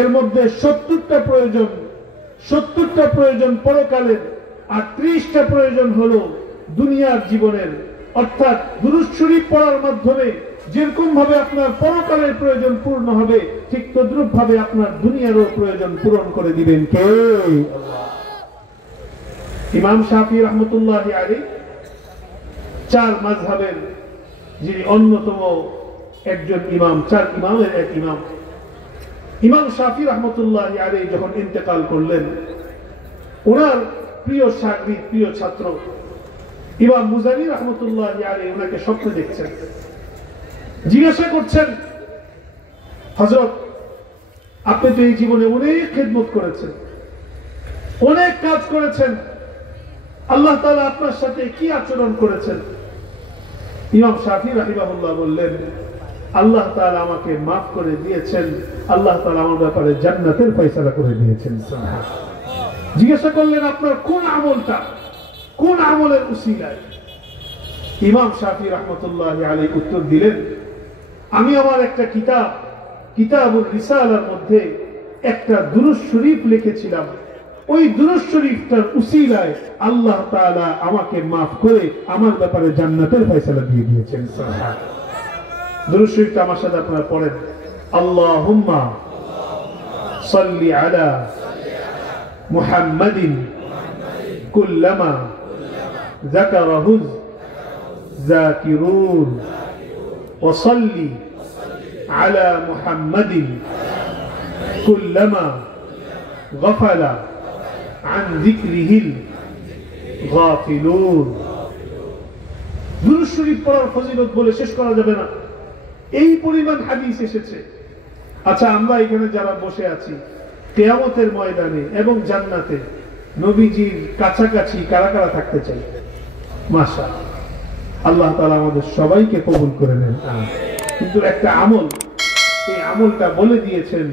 এর মধ্যে 70টা প্রয়োজন পরকালের, আর 30টা প্রয়োজন হলো দুনিয়ার জীবনের। অর্থাৎ দুরূদ শরীফ পড়ার মাধ্যমে যেরকম ভাবে আপনার পরকালের প্রয়োজন পূর্ণ হবে, ঠিক তদ্রূপ ভাবে আপনার দুনিয়ারও প্রয়োজন পূরণ করে দিবেন কে? ইমাম শাফি রহমতুল্লাহি আলাইহি 4 মাযহাবের যিনি অন্যতম একজন ইমাম, 4 ইমামের এক ইমাম। ইমাম শাফি রহমতুল্লাহি আলাইহি যখন ইন্তেকাল করলেন, ওনার প্রিয় শাগরিদ, প্রিয় ছাত্র ইমাম মুজানি রহমতুল্লাহি আলাইহি ওনাকে স্বপ্নে দেখছেন, জিজ্ঞাসা করছেন, হযরত আপনি তো এই জীবনে অনেক খেদমত করেছেন, অনেক কাজ করেছেন, আল্লাহ তাআলা আপনার সাথে কি আচরণ করেছেন? ইমাম শাফি রাহিমাহুল্লাহ বললেন, আল্লাহ তাআলা আমাকে মাফ করে দিয়েছেন, আল্লাহ তাআলা আমার ব্যাপারে জান্নাতের ফয়সালা করে দিয়েছেন। জিজ্ঞাসা করলেন, আপনার কোন আমলটা, কোন আমলের উসিলায়? ইমাম শাফি রাহমাতুল্লাহি আলাইহি উত্তর দিলেন, আমি আমার একটা কিতাবুর রিসালার মধ্যে একটা দুরূদ শরীফ লিখেছিলাম, ওই দুরূদ শরীফটার উসিলায় আল্লাহ তাআলা আমাকে মাফ করে আমার ব্যাপারে জান্নাতের ফয়সালা দিয়ে দিয়েছেন। সুবহানাল্লাহ। দুরূদ শরীফটা আমার সাথে আপনারা পড়েন, আল্লাহুম্মা সাল্লি আলা মুহাম্মাদিন কুল্লামা যাকারাহু যাকিরুন ওয়া সাল্লি আলা মুহাম্মাদিন কুল্লামা গাফালা আন যিকরিহিল গাফিলুন। দুরূদ শরীফ পড়ার ফজিলত বলে শেষ করা যাবে না, এই পরিমাণ হাদিস এসেছে। আচ্ছা, আমরা এখানে যারা বসে আছি, কিয়ামতের ময়দানে এবং জান্নাতে নবীজির কাছাকাছি কারা কারা থাকতে চাই? মাশাআল্লাহ, আল্লাহ তাআলা আমাদের সবাইকে কবুল করে নেন। কিন্তু একটা আমল, এই আমলটা বলে দিয়েছেন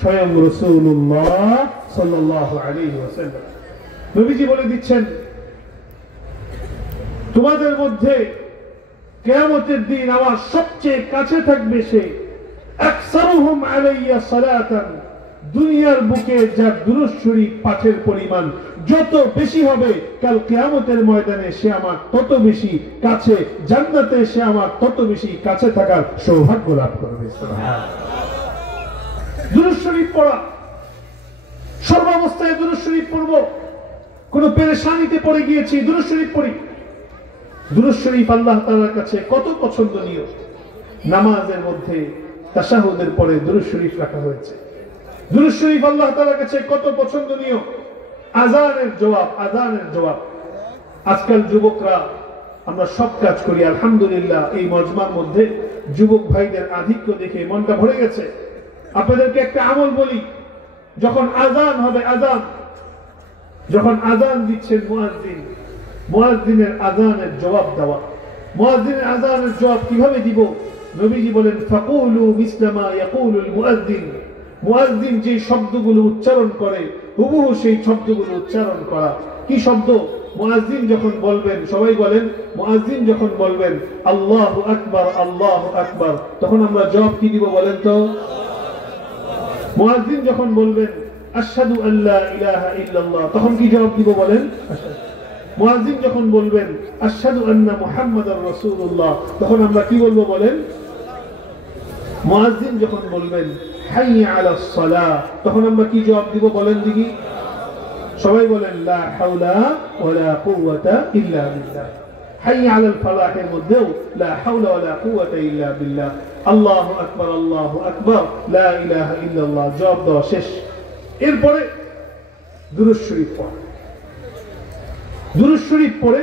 স্বয়ং রাসূলুল্লাহ সাল্লাল্লাহু আলাইহি ওয়াসাল্লাম। নবীজি বলে দিচ্ছেন, তোমাদের মধ্যে কিয়ামতের দিন আমার সবচেয়ে কাছে থাকবে সে আকসারুহুম আলাইয়া সালাতান, দুনিয়ার বুকে যার দুরূদ শরীফ পাঠের পরিমাণ যত বেশি হবে, কাল কিয়ামতের ময়দানে সে আমার তত বেশি কাছে, জান্নাতে সে আমার তত বেশি কাছে থাকার সৌভাগ্য লাভ করবে। সুবহানাল্লাহ। দুরূদ শরীফ পড়া, সর্বাবস্থায় দুরূদ শরীফ পড়ব, কোন পেরেশানিতে পড়ে গিয়েছি দুরূদ শরীফ পড়ি। দুরূদ শরীফ আল্লাহ তাআলার কাছে কত পছন্দনীয়। নামাজের মধ্যে তাশাহুদের পরে দুরূদ শরীফ রাখা হয়েছে। দুরূদ শরীফ আল্লাহ তাআলার কাছে কত পছন্দনীয়। আযানের জবাব। আজকাল যুবকরা আমরা সব কাজ করি, আলহামদুলিল্লাহ এই মজমার মধ্যে যুবক ভাইদের আধিক্য দেখে মনটা ভরে গেছে। আপনাদেরকে একটা আমল বলি, যখন আযান হবে, যখন আযান দিচ্ছেন মুয়াজ্জিনের আযানের জবাব দেওয়া। মুয়াজ্জিনের আযানের জবাব কিভাবে দিব? নবীজি বলেন, ফাকুলু মিসলা মা ইয়াকুলুল মুয়াজ্জিন, মুয়াজ্জিন যে শব্দগুলো উচ্চারণ করে হুবহু সেই শব্দগুলো উচ্চারণ করা। কি শব্দ? মুয়াজ্জিন যখন বলবেন, সবাই বলেন, মুয়াজ্জিন যখন বলবেন আল্লাহু আকবার, আল্লাহু আকবার, তখন আমরা জবাব কি দিব বলেন তো? মুয়াজ্জিন যখন বলবেন আশহাদু আল্লা ইলাহা ইল্লাল্লাহ, তখন কি জবাব দিব বলেন? মুয়াজ্জিন যখন বলবেন আশহাদু আন্না মুহাম্মাদার রাসূলুল্লাহ, তখন আমরা কি বলবো বলেন? মুয়াজ্জিন যখন বলবেন হাইয়া আলাস সালাহ, তখন আমরা কি জবাব দিব বলেন দেখি? সবাই বলেন লা হাওলা ওয়ালা কুওয়াতা ইল্লা বিল্লাহ। হাইয়া আলাল ফালাহের মধ্যেও লা হাওলা ওয়ালা কুওয়াতা ইল্লা বিল্লাহ। আল্লাহু আকবার, আল্লাহু আকবার, লা ইলাহা ইল্লাল্লাহ, জবাব দেওয়া শেষ। এরপরে দুরূদ শরীফ পড়া। দুরূদ শরীফ পড়ে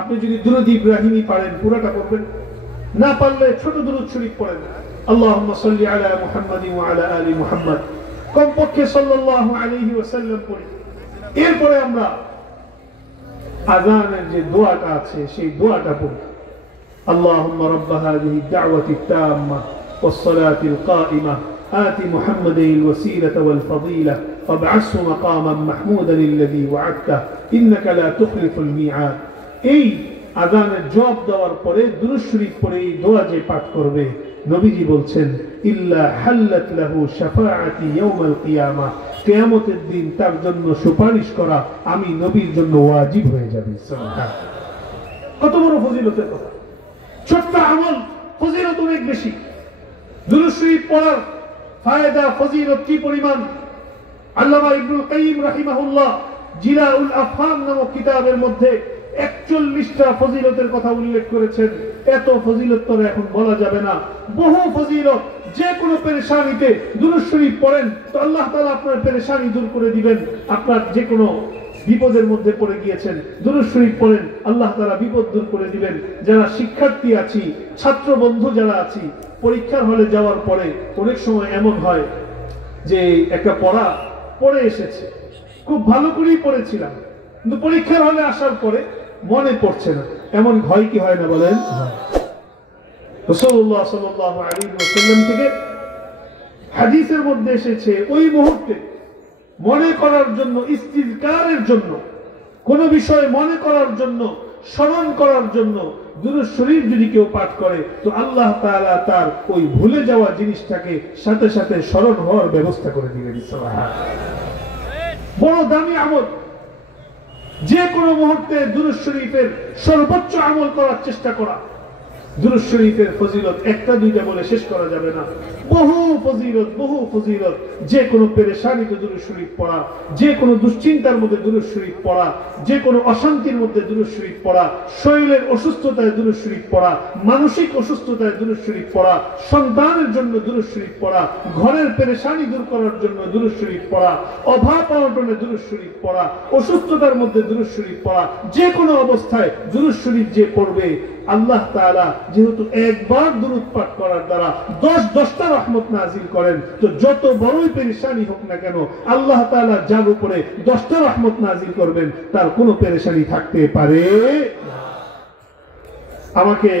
আপনি যদি দুরূদ ইব্রাহিমি পারেন পুরোটা পড়বেন, না পারলে ছোট দুরূদ শরীফ পড়েন। আল্লাহুম্মা সাল্লি আলা মুহাম্মাদিন ওয়া আলা আলি মুহাম্মাদ কমপক্ষে সাল্লাল্লাহু আলাইহি ওয়াসাল্লাম পড়ি। এরপরে আমরা আযানের যে দোয়াটা আছে সেই দোয়াটা পড়ি। আল্লাহুম্মা রাব্বা হাযিহি দাওয়াতি তাম্মা ওয়াস সালাতিল কাইমা আতি মুহাম্মাদিল ওয়াসিলাতা ওয়াল ফাদিলা ওয়াব'আসহু মাকামান মাহমুদান আল্লাযী ওয়া'আদতা ইন্নাকা লা তুখলিফুল মিআদ। এই আযানের জবাব দেওয়ার পরে দুরূদ শরীফ পড়ে এই দোয়া যে পাঠ করবে, নবীজি বলছেন ইল্লা হাল্লাত লাহু শাফাআতি ইয়াউমাল কিয়ামাহ, কিয়ামতের দিন তার জন্য সুপারিশ করা আমি নবীর জন্য ওয়াজিব হয়ে যাবে। সুবহানাল্লাহ, কত বড় ফজিলতের কথা! ছোট্ট আমল, ফজিলত অনেক বেশি। দুরূদ শরীফ পড়ার ফায়দা ফজিলত কি পরিমাণ! আল্লামা ইবনুল কাইয়িম রাহিমাহুল্লাহ জিলাউল আফহাম নামক কিতাবের মধ্যে 41টা ফজিলতের কথা উল্লেখ করেছেন। এত ফজিলত তো এখন বলা যাবে না, বহু ফজিলত। যে কোনো পেরেশানিতে দুরূদ শরীফ পড়েন তো আল্লাহ তাআলা আপনার পেরেশানি দূর করে দিবেন। আপনার যে কোনো বিপদের মধ্যে পড়ে গিয়েছেন, দুরূদ শরীফ পড়েন, আল্লাহ তাআলা বিপদ দূর করে দিবেন। যারা শিক্ষার্থী আছি, ছাত্র বন্ধু যারা আছি, পরীক্ষার হলে যাওয়ার পরে অনেক সময় এমন হয় যে একটা পড়া পড়ে এসেছে, খুব ভালো করেই পড়েছিলাম, কিন্তু পরীক্ষার হলে আসার পরে মনে পড়ছে না। এমন ভয় কি হয় না বলেন? রাসূলুল্লাহ সাল্লাল্লাহু আলাইহি ওয়াসাল্লাম থেকে হাদিসের মধ্যে এসেছে ওই মুহূর্তে মনে করার জন্য, ইস্তিযকারের জন্য, কোন বিষয় মনে করার জন্য, স্মরণ করার জন্য দুরূদ শরীফ যদি কেউ পাঠ করে তো আল্লাহ তাআলা তার ওই ভুলে যাওয়া জিনিসটাকে সাথে সাথে স্মরণ হওয়ার ব্যবস্থা করে দিবেন। সুবহানাল্লাহ, বড় দামি আমল। যে কোনো মুহূর্তে দুরূদ শরীফের সর্বোচ্চ আমল করার চেষ্টা করা। দুরূদ শরীফের ফজিলত একটা দুইটা বলে শেষ করা যাবে না, বহু ফজিলত, বহু ফজিলত। যে কোনো পেরেশানিতে দুরূদ শরীফ পড়া, যে কোনো দুশ্চিন্তার মধ্যে দুরূদ শরীফ পড়া, যে কোনো অশান্তির মধ্যে দুরূদ শরীফ পড়া, শরীরের অসুস্থতায় দুরূদ শরীফ পড়া, মানসিক অসুস্থতায় দুরূদ শরীফ পড়া, সন্তানের জন্য দুরূদ শরীফ পড়া, ঘরের পেরেশানি দূর করার জন্য দুরূদ শরীফ পড়া, অভাব অনটনে দুরূদ শরীফ পড়া, অসুস্থতার মধ্যে দুরূদ শরীফ পড়া। যে কোনো অবস্থায় দুরূদ শরীফ যে পড়বে, আল্লাহ তাআলা যেহেতু একবার দুরূদ পাঠ করার দ্বারা 10টা রহমত নাজিল করেন, তো যত বড়ই পেরেশানি হোক না কেন আল্লাহ তাআলা যার উপরে 10টা রহমত নাজিল করবেন তার কোনো পেরেশানি থাকতে পারে। আমাকে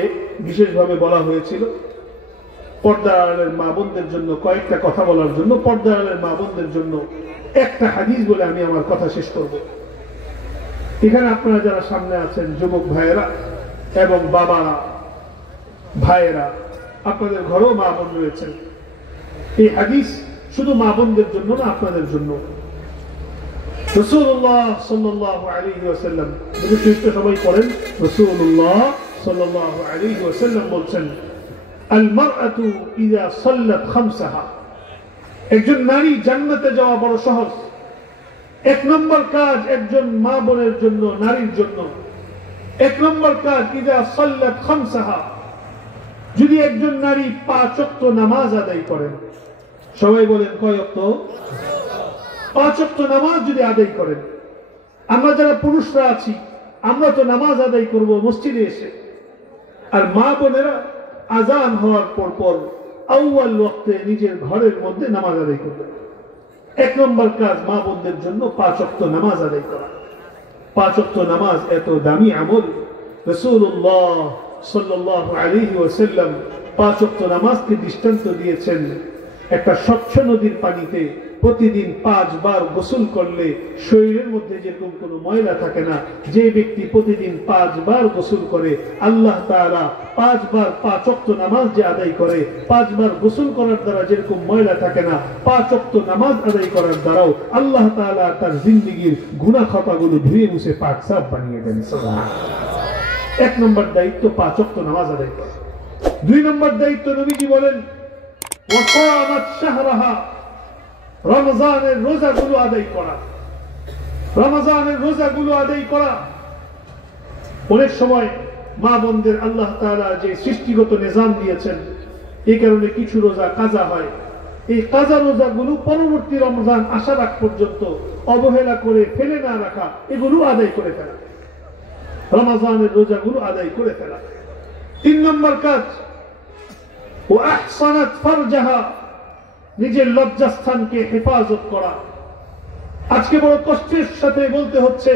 বিশেষভাবে বলা হয়েছিল পর্দার আড়ালের মা বোনদের জন্য কয়েকটা কথা বলার জন্য। পর্দার আড়ালের মা বোনদের জন্য একটা হাদিস বলে আমি আমার কথা শেষ করব। এখানে আপনারা যারা সামনে আছেন, যুবক ভাইয়েরা এবং বাবারা, ভাইয়েরা, আপনাদের ঘরেও মা বোন রয়েছেন। এই হাদিস শুধু মা বোনদের জন্য না, আপনাদের জন্য। রাসূলুল্লাহ সাল্লাল্লাহু আলাইহি ওয়াসাল্লাম, সবাই পড়েন, রাসূলুল্লাহ সাল্লাল্লাহু আলাইহি ওয়াসাল্লাম বলছেন, আল মারআতু ইযা সাল্লাত খামসাহা, একজন নারী জান্নাতে যাওয়া বড় সহজ। এক নম্বর কাজ একজন মা বোনের জন্য, নারীর জন্য এক নম্বর কাজ, ইযা সাল্লাত খামসাহা, যদি একজন নারী 5 ওয়াক্ত নামাজ আদায় করেন। সবাই বলেন কয় ওয়াক্ত? 5 ওয়াক্ত নামাজ যদি আদায় করেন। আমরা যারা পুরুষরা আছি আমরা তো নামাজ আদায় করব মসজিদে এসে, আর মা বোনেরা আজান হওয়ার পর আউয়াল ওয়াক্তে নিজের ঘরের মধ্যে নামাজ আদায় করবে। এক নম্বর কাজ মা বোনদের জন্য 5 ওয়াক্ত নামাজ আদায় করা। 5 ওয়াক্ত নামাজ এত দামি আমল। রাসূলুল্লাহ সাল্লাল্লাহু আলাইহি ওয়াসাল্লাম 5 ওয়াক্ত নামাজকে দৃষ্টান্ত দিয়েছেন একটা স্বচ্ছ নদীর পানিতে প্রতিদিন 5 বার গোসল করলে শরীরের মধ্যে যেরকম কোনো ময়লা থাকে না। যে ব্যক্তি প্রতিদিন 5 বার গোসল করে, আল্লাহ তাআলা 5 বার 5 ওয়াক্ত নামাজ যে আদায় করে, 5 বার গোসল করার দ্বারা যেরকম ময়লা থাকে না, 5 ওয়াক্ত নামাজ আদায় করার দ্বারাও আল্লাহ তাআলা তার জিন্দেগীর গুনাহ খাতাগুলো ধুয়ে মুছে পাক সাফ বানিয়ে দেন। সুবহানাল্লাহ। এক নম্বর দায়িত্ব 5 ওয়াক্ত নামাজ আদায় করা। 2 নম্বর দায়িত্ব নবীজি বলেন, ওয়াসামাত শাহরাহা, রমজানের রোজাগুলো আদায় করা। রমজানের রোজাগুলো আদায় করা। অনেক সময় মা বোনদের আল্লাহ তাআলা যে সৃষ্টিগত নিজাম দিয়েছেন, এই কারণে কিছু রোজা কাজা হয়। এই কাজা রোজাগুলো পরবর্তী রমজান আসার আগ পর্যন্ত অবহেলা করে ফেলে না রাখা, এগুলো আদায় করে ফেলা। রমজানের রোজাগুলো আদায় করে ফেলা। 3 নম্বর কাজ, ওয়া আহসানাত ফারজাহা, নিজের লজ্জাস্থানকে হেফাজত করা। আজকে বড় কষ্টের সাথে বলতে হচ্ছে,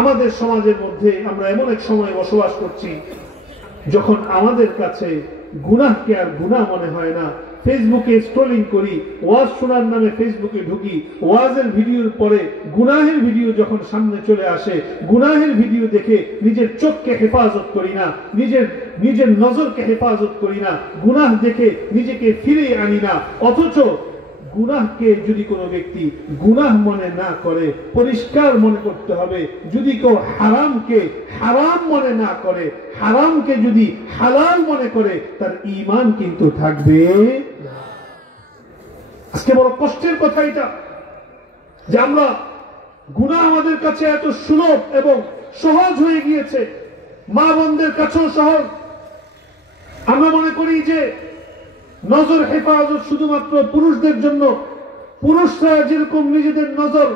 আমাদের সমাজের মধ্যে আমরা এমন এক সময় বসবাস করছি যখন আমাদের কাছে গুনাহকে আর গুনাহ মনে হয় না। ফেসবুকে স্ক্রলিং করি, ওয়াজ শোনার নামে ফেসবুকে ঢুকি, ওয়াজের ভিডিওর পরে গুনাহের ভিডিও যখন সামনে চলে আসে, গুনাহের ভিডিও দেখে নিজের চোখকে হেফাজত করি না, নিজের নজরকে হেফাজত করি না, গুনাহ দেখে নিজেকে ফিরিয়ে আনি না। অথচ গুনাহকে যদি কোনো ব্যক্তি গুনাহ মনে না করে, পরিষ্কার মনে করতে হবে। যদি কেউ হারামকে হারাম মনে না করে, হারামকে যদি হালাল মনে করে, তার ঈমান কিন্তু থাকবে। আজকে বড় কষ্টের কথা এটা যে আমরা গুনাহ আমাদের কাছে এত সুলভ এবং সহজ হয়ে গিয়েছে, মা বোনদের কাছেও সহজ। আমরা মনে করি যে নজর হেফাজত শুধুমাত্র পুরুষদের জন্য। পুরুষরা যেরকম নিজেদের নজর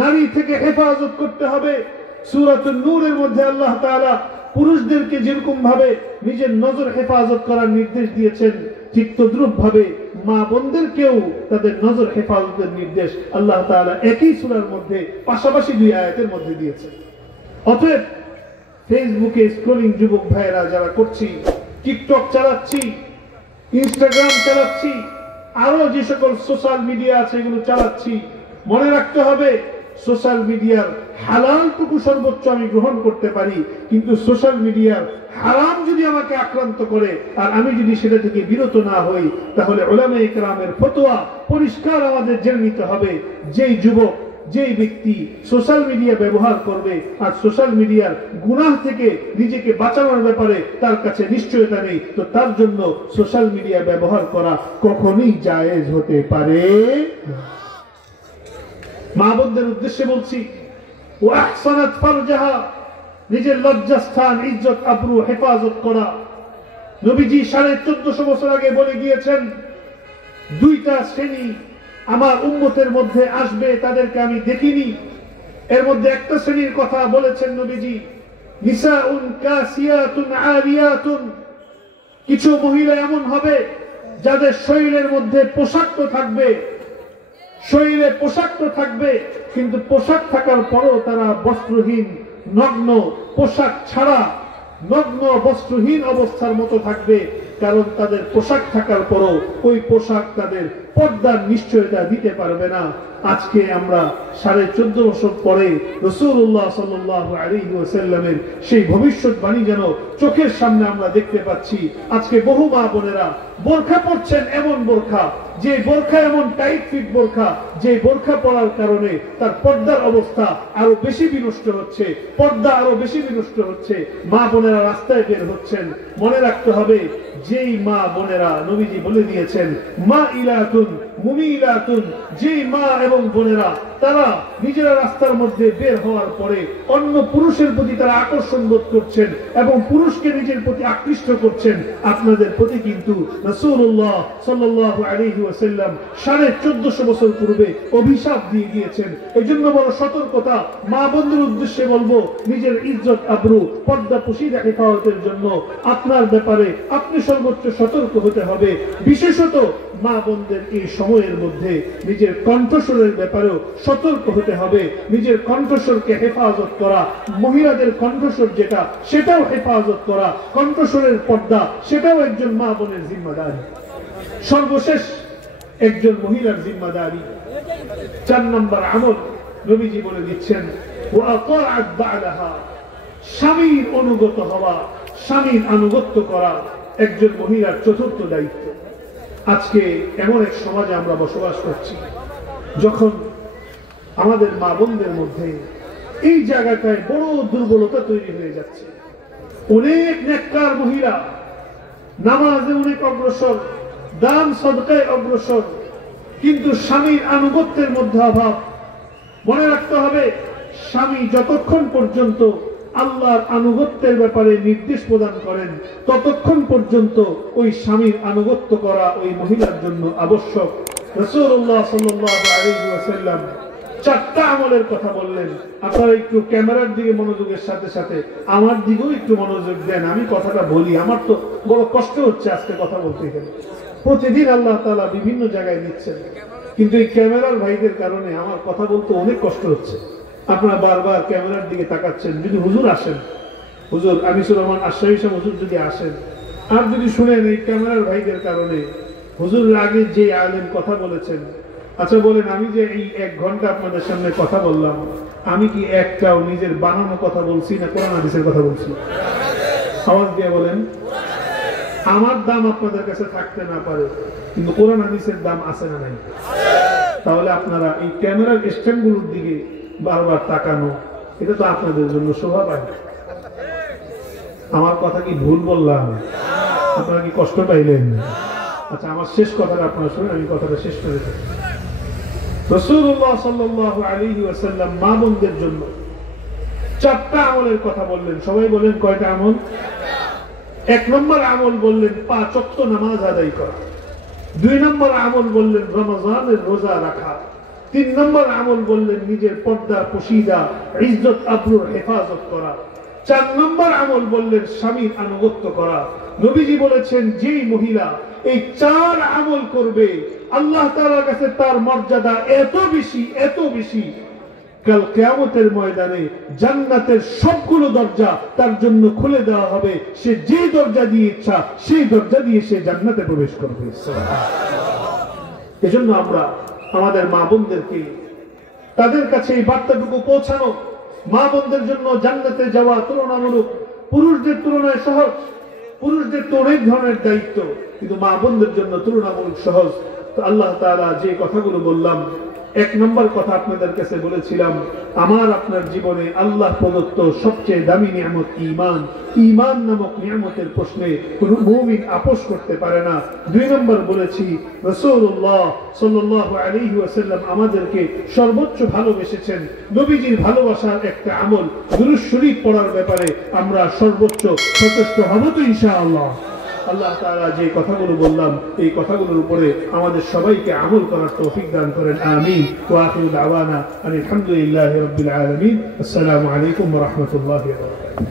নারী থেকে হেফাজত করতে হবে, সূরাতুন নূরের মধ্যে আল্লাহ তাআলা পুরুষদেরকে যেরকম ভাবে নিজের নজর হেফাজত করার নির্দেশ দিয়েছেন, ঠিক তদ্রূপ ভাবে মা বোনদেরকেও তাদের নজর হেফাজতের নির্দেশ আল্লাহ তাআলা একই সূরার মধ্যে পাশাপাশি দুই আয়াতের মধ্যে দিয়েছেন। অতএব ফেসবুকে স্ক্রলিং যুবক ভাইয়েরা যারা করছি, টিকটক চালাচ্ছি, ইনস্টাগ্রাম চালাচ্ছি, আরো যে সকল সোশ্যাল মিডিয়া আছে এগুলো চালাচ্ছি, মনে রাখতে হবে সোশ্যাল মিডিয়ার হালালটুকু সর্বোচ্চ আমি গ্রহণ করতে পারি, কিন্তু সোশ্যাল মিডিয়ার হারাম যদি আমাকে আক্রান্ত করে আর আমি যদি সেটা থেকে বিরত না হই, তাহলে উলামায়ে কেরামের ফতোয়া পরিষ্কার আমাদের জেনে নিতে হবে। যেই যুবক, যেই ব্যক্তি সোশ্যাল মিডিয়া ব্যবহার করবে আর সোশ্যাল মিডিয়ার গুনাহ থেকে নিজেকে বাঁচানোর ব্যাপারে তার কাছে নিশ্চয়তা নেই, তো তার জন্য সোশ্যাল মিডিয়া ব্যবহার করা কখনোই জায়েজ হতে পারে। মা বোনদের উদ্দেশ্যে বলছি, ও আহসানাত ফারজাহা, নিজের লজ্জাস্থান, ইজ্জত আবরু হেফাজত করা। নবীজি 1450 বছর আগে বলে গিয়েছেন, দুইটা শ্রেণী আমার উম্মতের মধ্যে আসবে, তাদেরকে আমি দেখিনি। এর মধ্যে একটা শ্রেণীর কথা বলেছেন নবীজি, নিসাউন কাসিয়াতুন আরিয়াতুন, কিছু মহিলা এমন হবে যাদের শরীরের মধ্যে পোশাক তো থাকবে, শরীরে পোশাক তো থাকবে, কিন্তু পোশাক থাকার পরও তারা বস্ত্রহীন, নগ্ন, পোশাক ছাড়া নগ্ন বস্ত্রহীন অবস্থার মতো থাকবে। কারণ তাদের পোশাক থাকার পরও ওই পোশাক তাদের পর্দার নিশ্চয়তা দিতে পারবে না। আজকে আমরা 14.5 বছর পরে রাসূলুল্লাহ সাল্লাল্লাহু আলাইহি ওয়াসাল্লামের সেই ভবিষ্যৎবাণী যেন চোখের সামনে আমরা দেখতে পাচ্ছি। আজকে বহু মা বোনেরা বোরখা পরছেন, এমন বোরখা, যে বোরখা এমন টাইট ফিট বোরখা, যে বোরখা পরার কারণে তার পর্দার অবস্থা আরো বেশি বিনষ্ট হচ্ছে, পর্দা আরো বেশি বিনষ্ট হচ্ছে। মা বোনেরা রাস্তায় বের হচ্ছেন, মনে রাখতে হবে যেই মা বোনেরা, নবীজি বলে দিয়েছেন, মা ইলাতুন মুমিলাতুন, যেই মা এবং বোনেরা তারা নিজেরা রাস্তার মধ্যে বের হওয়ার পরে অন্য পুরুষের প্রতি তারা আকর্ষণ বোধ করছেন এবং পুরুষকে নিজের প্রতি আকৃষ্ট করছেন, আপনাদের প্রতি কিন্তু রাসূলুল্লাহ সাল্লাল্লাহু আলাইহি ওয়াসাল্লাম 1450 বছর পূর্বে অভিশাপ দিয়ে গিয়েছেন। এজন্য বড় সতর্কতা মা বোনদের উদ্দেশ্যে বলবো, নিজের ইজ্জত আবরু পর্দা পুশিদা হেফাজতের জন্য আপনার ব্যাপারে আপনি সর্বোচ্চ সতর্ক হতে হবে। বিশেষত মা বোনদের এই সময়ের মধ্যে নিজের কণ্ঠস্বরের ব্যাপারেও সতর্ক হতে হবে। নিজের কণ্ঠস্বরকে হেফাজত করা, মহিলাদের কণ্ঠস্বর যেটা সেটাও হেফাজত করা, কণ্ঠস্বরের পর্দা সেটাও একজন মা বোনের জিম্মাদারি। সর্বশেষ একজন মহিলার জিম্মাদারি 4 নম্বর আমল নবীজি বলে দিচ্ছেন, ওয়া আতাআত বা'লাহা, স্বামীর অনুগত হওয়া, স্বামীর আনুগত্য করা একজন মহিলার চতুর্থ দায়িত্ব। আজকে এমন এক সমাজে আমরা বসবাস করছি যখন আমাদের মা বোনদের মধ্যে এই জায়গাটায় বড় দুর্বলতা তৈরি হয়ে যাচ্ছে। অনেক নেককার মহিলা নামাজে অনেক অগ্রসর, দান সদকায় অগ্রসর, কিন্তু স্বামীর আনুগত্যের মধ্যে অভাব। মনে রাখতে হবে, স্বামী যতক্ষণ পর্যন্ত আল্লাহর আনুগত্যের ব্যাপারে নির্দেশ প্রদান করেন ততক্ষণ পর্যন্ত ওই স্বামীর আনুগত্য করা ওই মহিলার জন্য আবশ্যক। রাসূলুল্লাহ সাল্লাল্লাহু আলাইহি ওয়াসাল্লাম 4টা আমলের কথা বললেন। আপনারা একটু ক্যামেরার দিকে মনোযোগের সাথে সাথে আমার দিকেও একটু মনোযোগ দেন। আমি কথাটা বলি, আমার তো বড় কষ্ট হচ্ছে আজকে কথা বলতে গেলে। প্রতিদিন আল্লাহ তাআলা বিভিন্ন জায়গায় নিচ্ছেন, কিন্তু এই ক্যামেরার ভাইদের কারণে আমার কথা বলতে অনেক কষ্ট হচ্ছে। আপনারা বারবার ক্যামেরার দিকে তাকাচ্ছেন। যদি হুজুর আসেন, হুজুর আনিসুর রহমান আশরাফি সাহেব হুজুর যদি আসেন আর যদি শুনেন এই ক্যামেরার ভাইদের কারণে হুজুরের আগে যে আলেম কথা বলেছেন, আচ্ছা বলেন আমি যে এই 1 ঘন্টা আপনাদের সামনে কথা বললাম, আমি কি একটাও নিজের বানানো কথা বলছি না কোরআন হাদিসের কথা বলছি? আওয়াজ দিয়ে বলেন। আমার দাম আপনাদের কাছে থাকতে না পারে, কিন্তু কোরআন হাদিসের দাম আছে না নাই? তাহলে আপনারা এই ক্যামেরার স্ট্যান্ডগুলোর দিকে বারবার তাকানো, এটা তো আপনাদের জন্য শোভা পায়। আমার কথা কি ভুল বললাম? আপনারা কি কষ্ট পাইলেন? আচ্ছা, আমার শেষ কথাটা আপনারা শুনে আমি কথাটা শেষ করে দেব। রাসূলুল্লাহ সাল্লাল্লাহু আলাইহি ওয়াসাল্লাম মা বোনদের জন্য 4টা আমলের কথা বললেন। সবাই বলেন কয়টা আমল? 1 নম্বর আমল বললেন 5 ওয়াক্ত নামাজ আদায় করা। 2 নম্বর আমল বললেন রমজানের রোজা রাখা। 3 নম্বর আমল বললেন নিজের পর্দা পশিদা ইজ্জত আবরুর হেফাজত করা। 4 নম্বর আমল বললেন স্বামীর আনুগত্য করা। নবীজি বলেছেন যেই মহিলা এই 4 আমল করবে আল্লাহ তাআলার কাছে তার মর্যাদা এত বেশি, কাল কিয়ামতের ময়দানে জান্নাতের সবগুলো দরজা তার জন্য খুলে দেওয়া হবে। সে যে দরজা দিয়ে ইচ্ছা সেই দরজা দিয়ে সে জান্নাতে প্রবেশ করবে। এজন্য আমরা আমাদের মা বোনদেরকে তাদের কাছে এই বার্তাটুকু পৌঁছানো, মা বোনদের জন্য জান্নাতে যাওয়া তুলনামূলক পুরুষদের তুলনায় সহজ। পুরুষদের তো অনেক ধরনের দায়িত্ব, কিন্তু মা বোনদের জন্য তুলনামূলক সহজ। তো আল্লাহ তাআলা যে কথাগুলো বললাম, 1 নম্বর কথা আপনাদের কাছে বলেছিলাম, আমার আপনার জীবনে আল্লাহ প্রদত্ত সবচেয়ে দামি নিয়ামত ঈমান। ঈমান নামক নিয়ামতের প্রশ্নে কোনো মুমিন আপোষ করতে পারে না। 2 নম্বর বলেছি রাসূলুল্লাহ সাল্লাল্লাহু আলাইহি ওয়াসাল্লাম আমাদেরকে সর্বোচ্চ ভালোবেসেছেন। নবীজির ভালোবাসার একটা আমল দুরূদ শরীফ পড়ার ব্যাপারে আমরা সর্বোচ্চ সচেষ্ট হব তো ইনশাআল্লাহ। আল্লাহ তাআলা যে কথাগুলো বললাম এই কথাগুলোর উপরে আমাদের সবাইকে আমল করার তৌফিক দান করেন। আমিন। ওয়া আখিরু দাওয়ানা আলহামদুলিল্লাহি রাব্বিল আলামিন। আসসালামু আলাইকুম ওয়া রাহমাতুল্লাহি ওয়া বারাকাতুহু।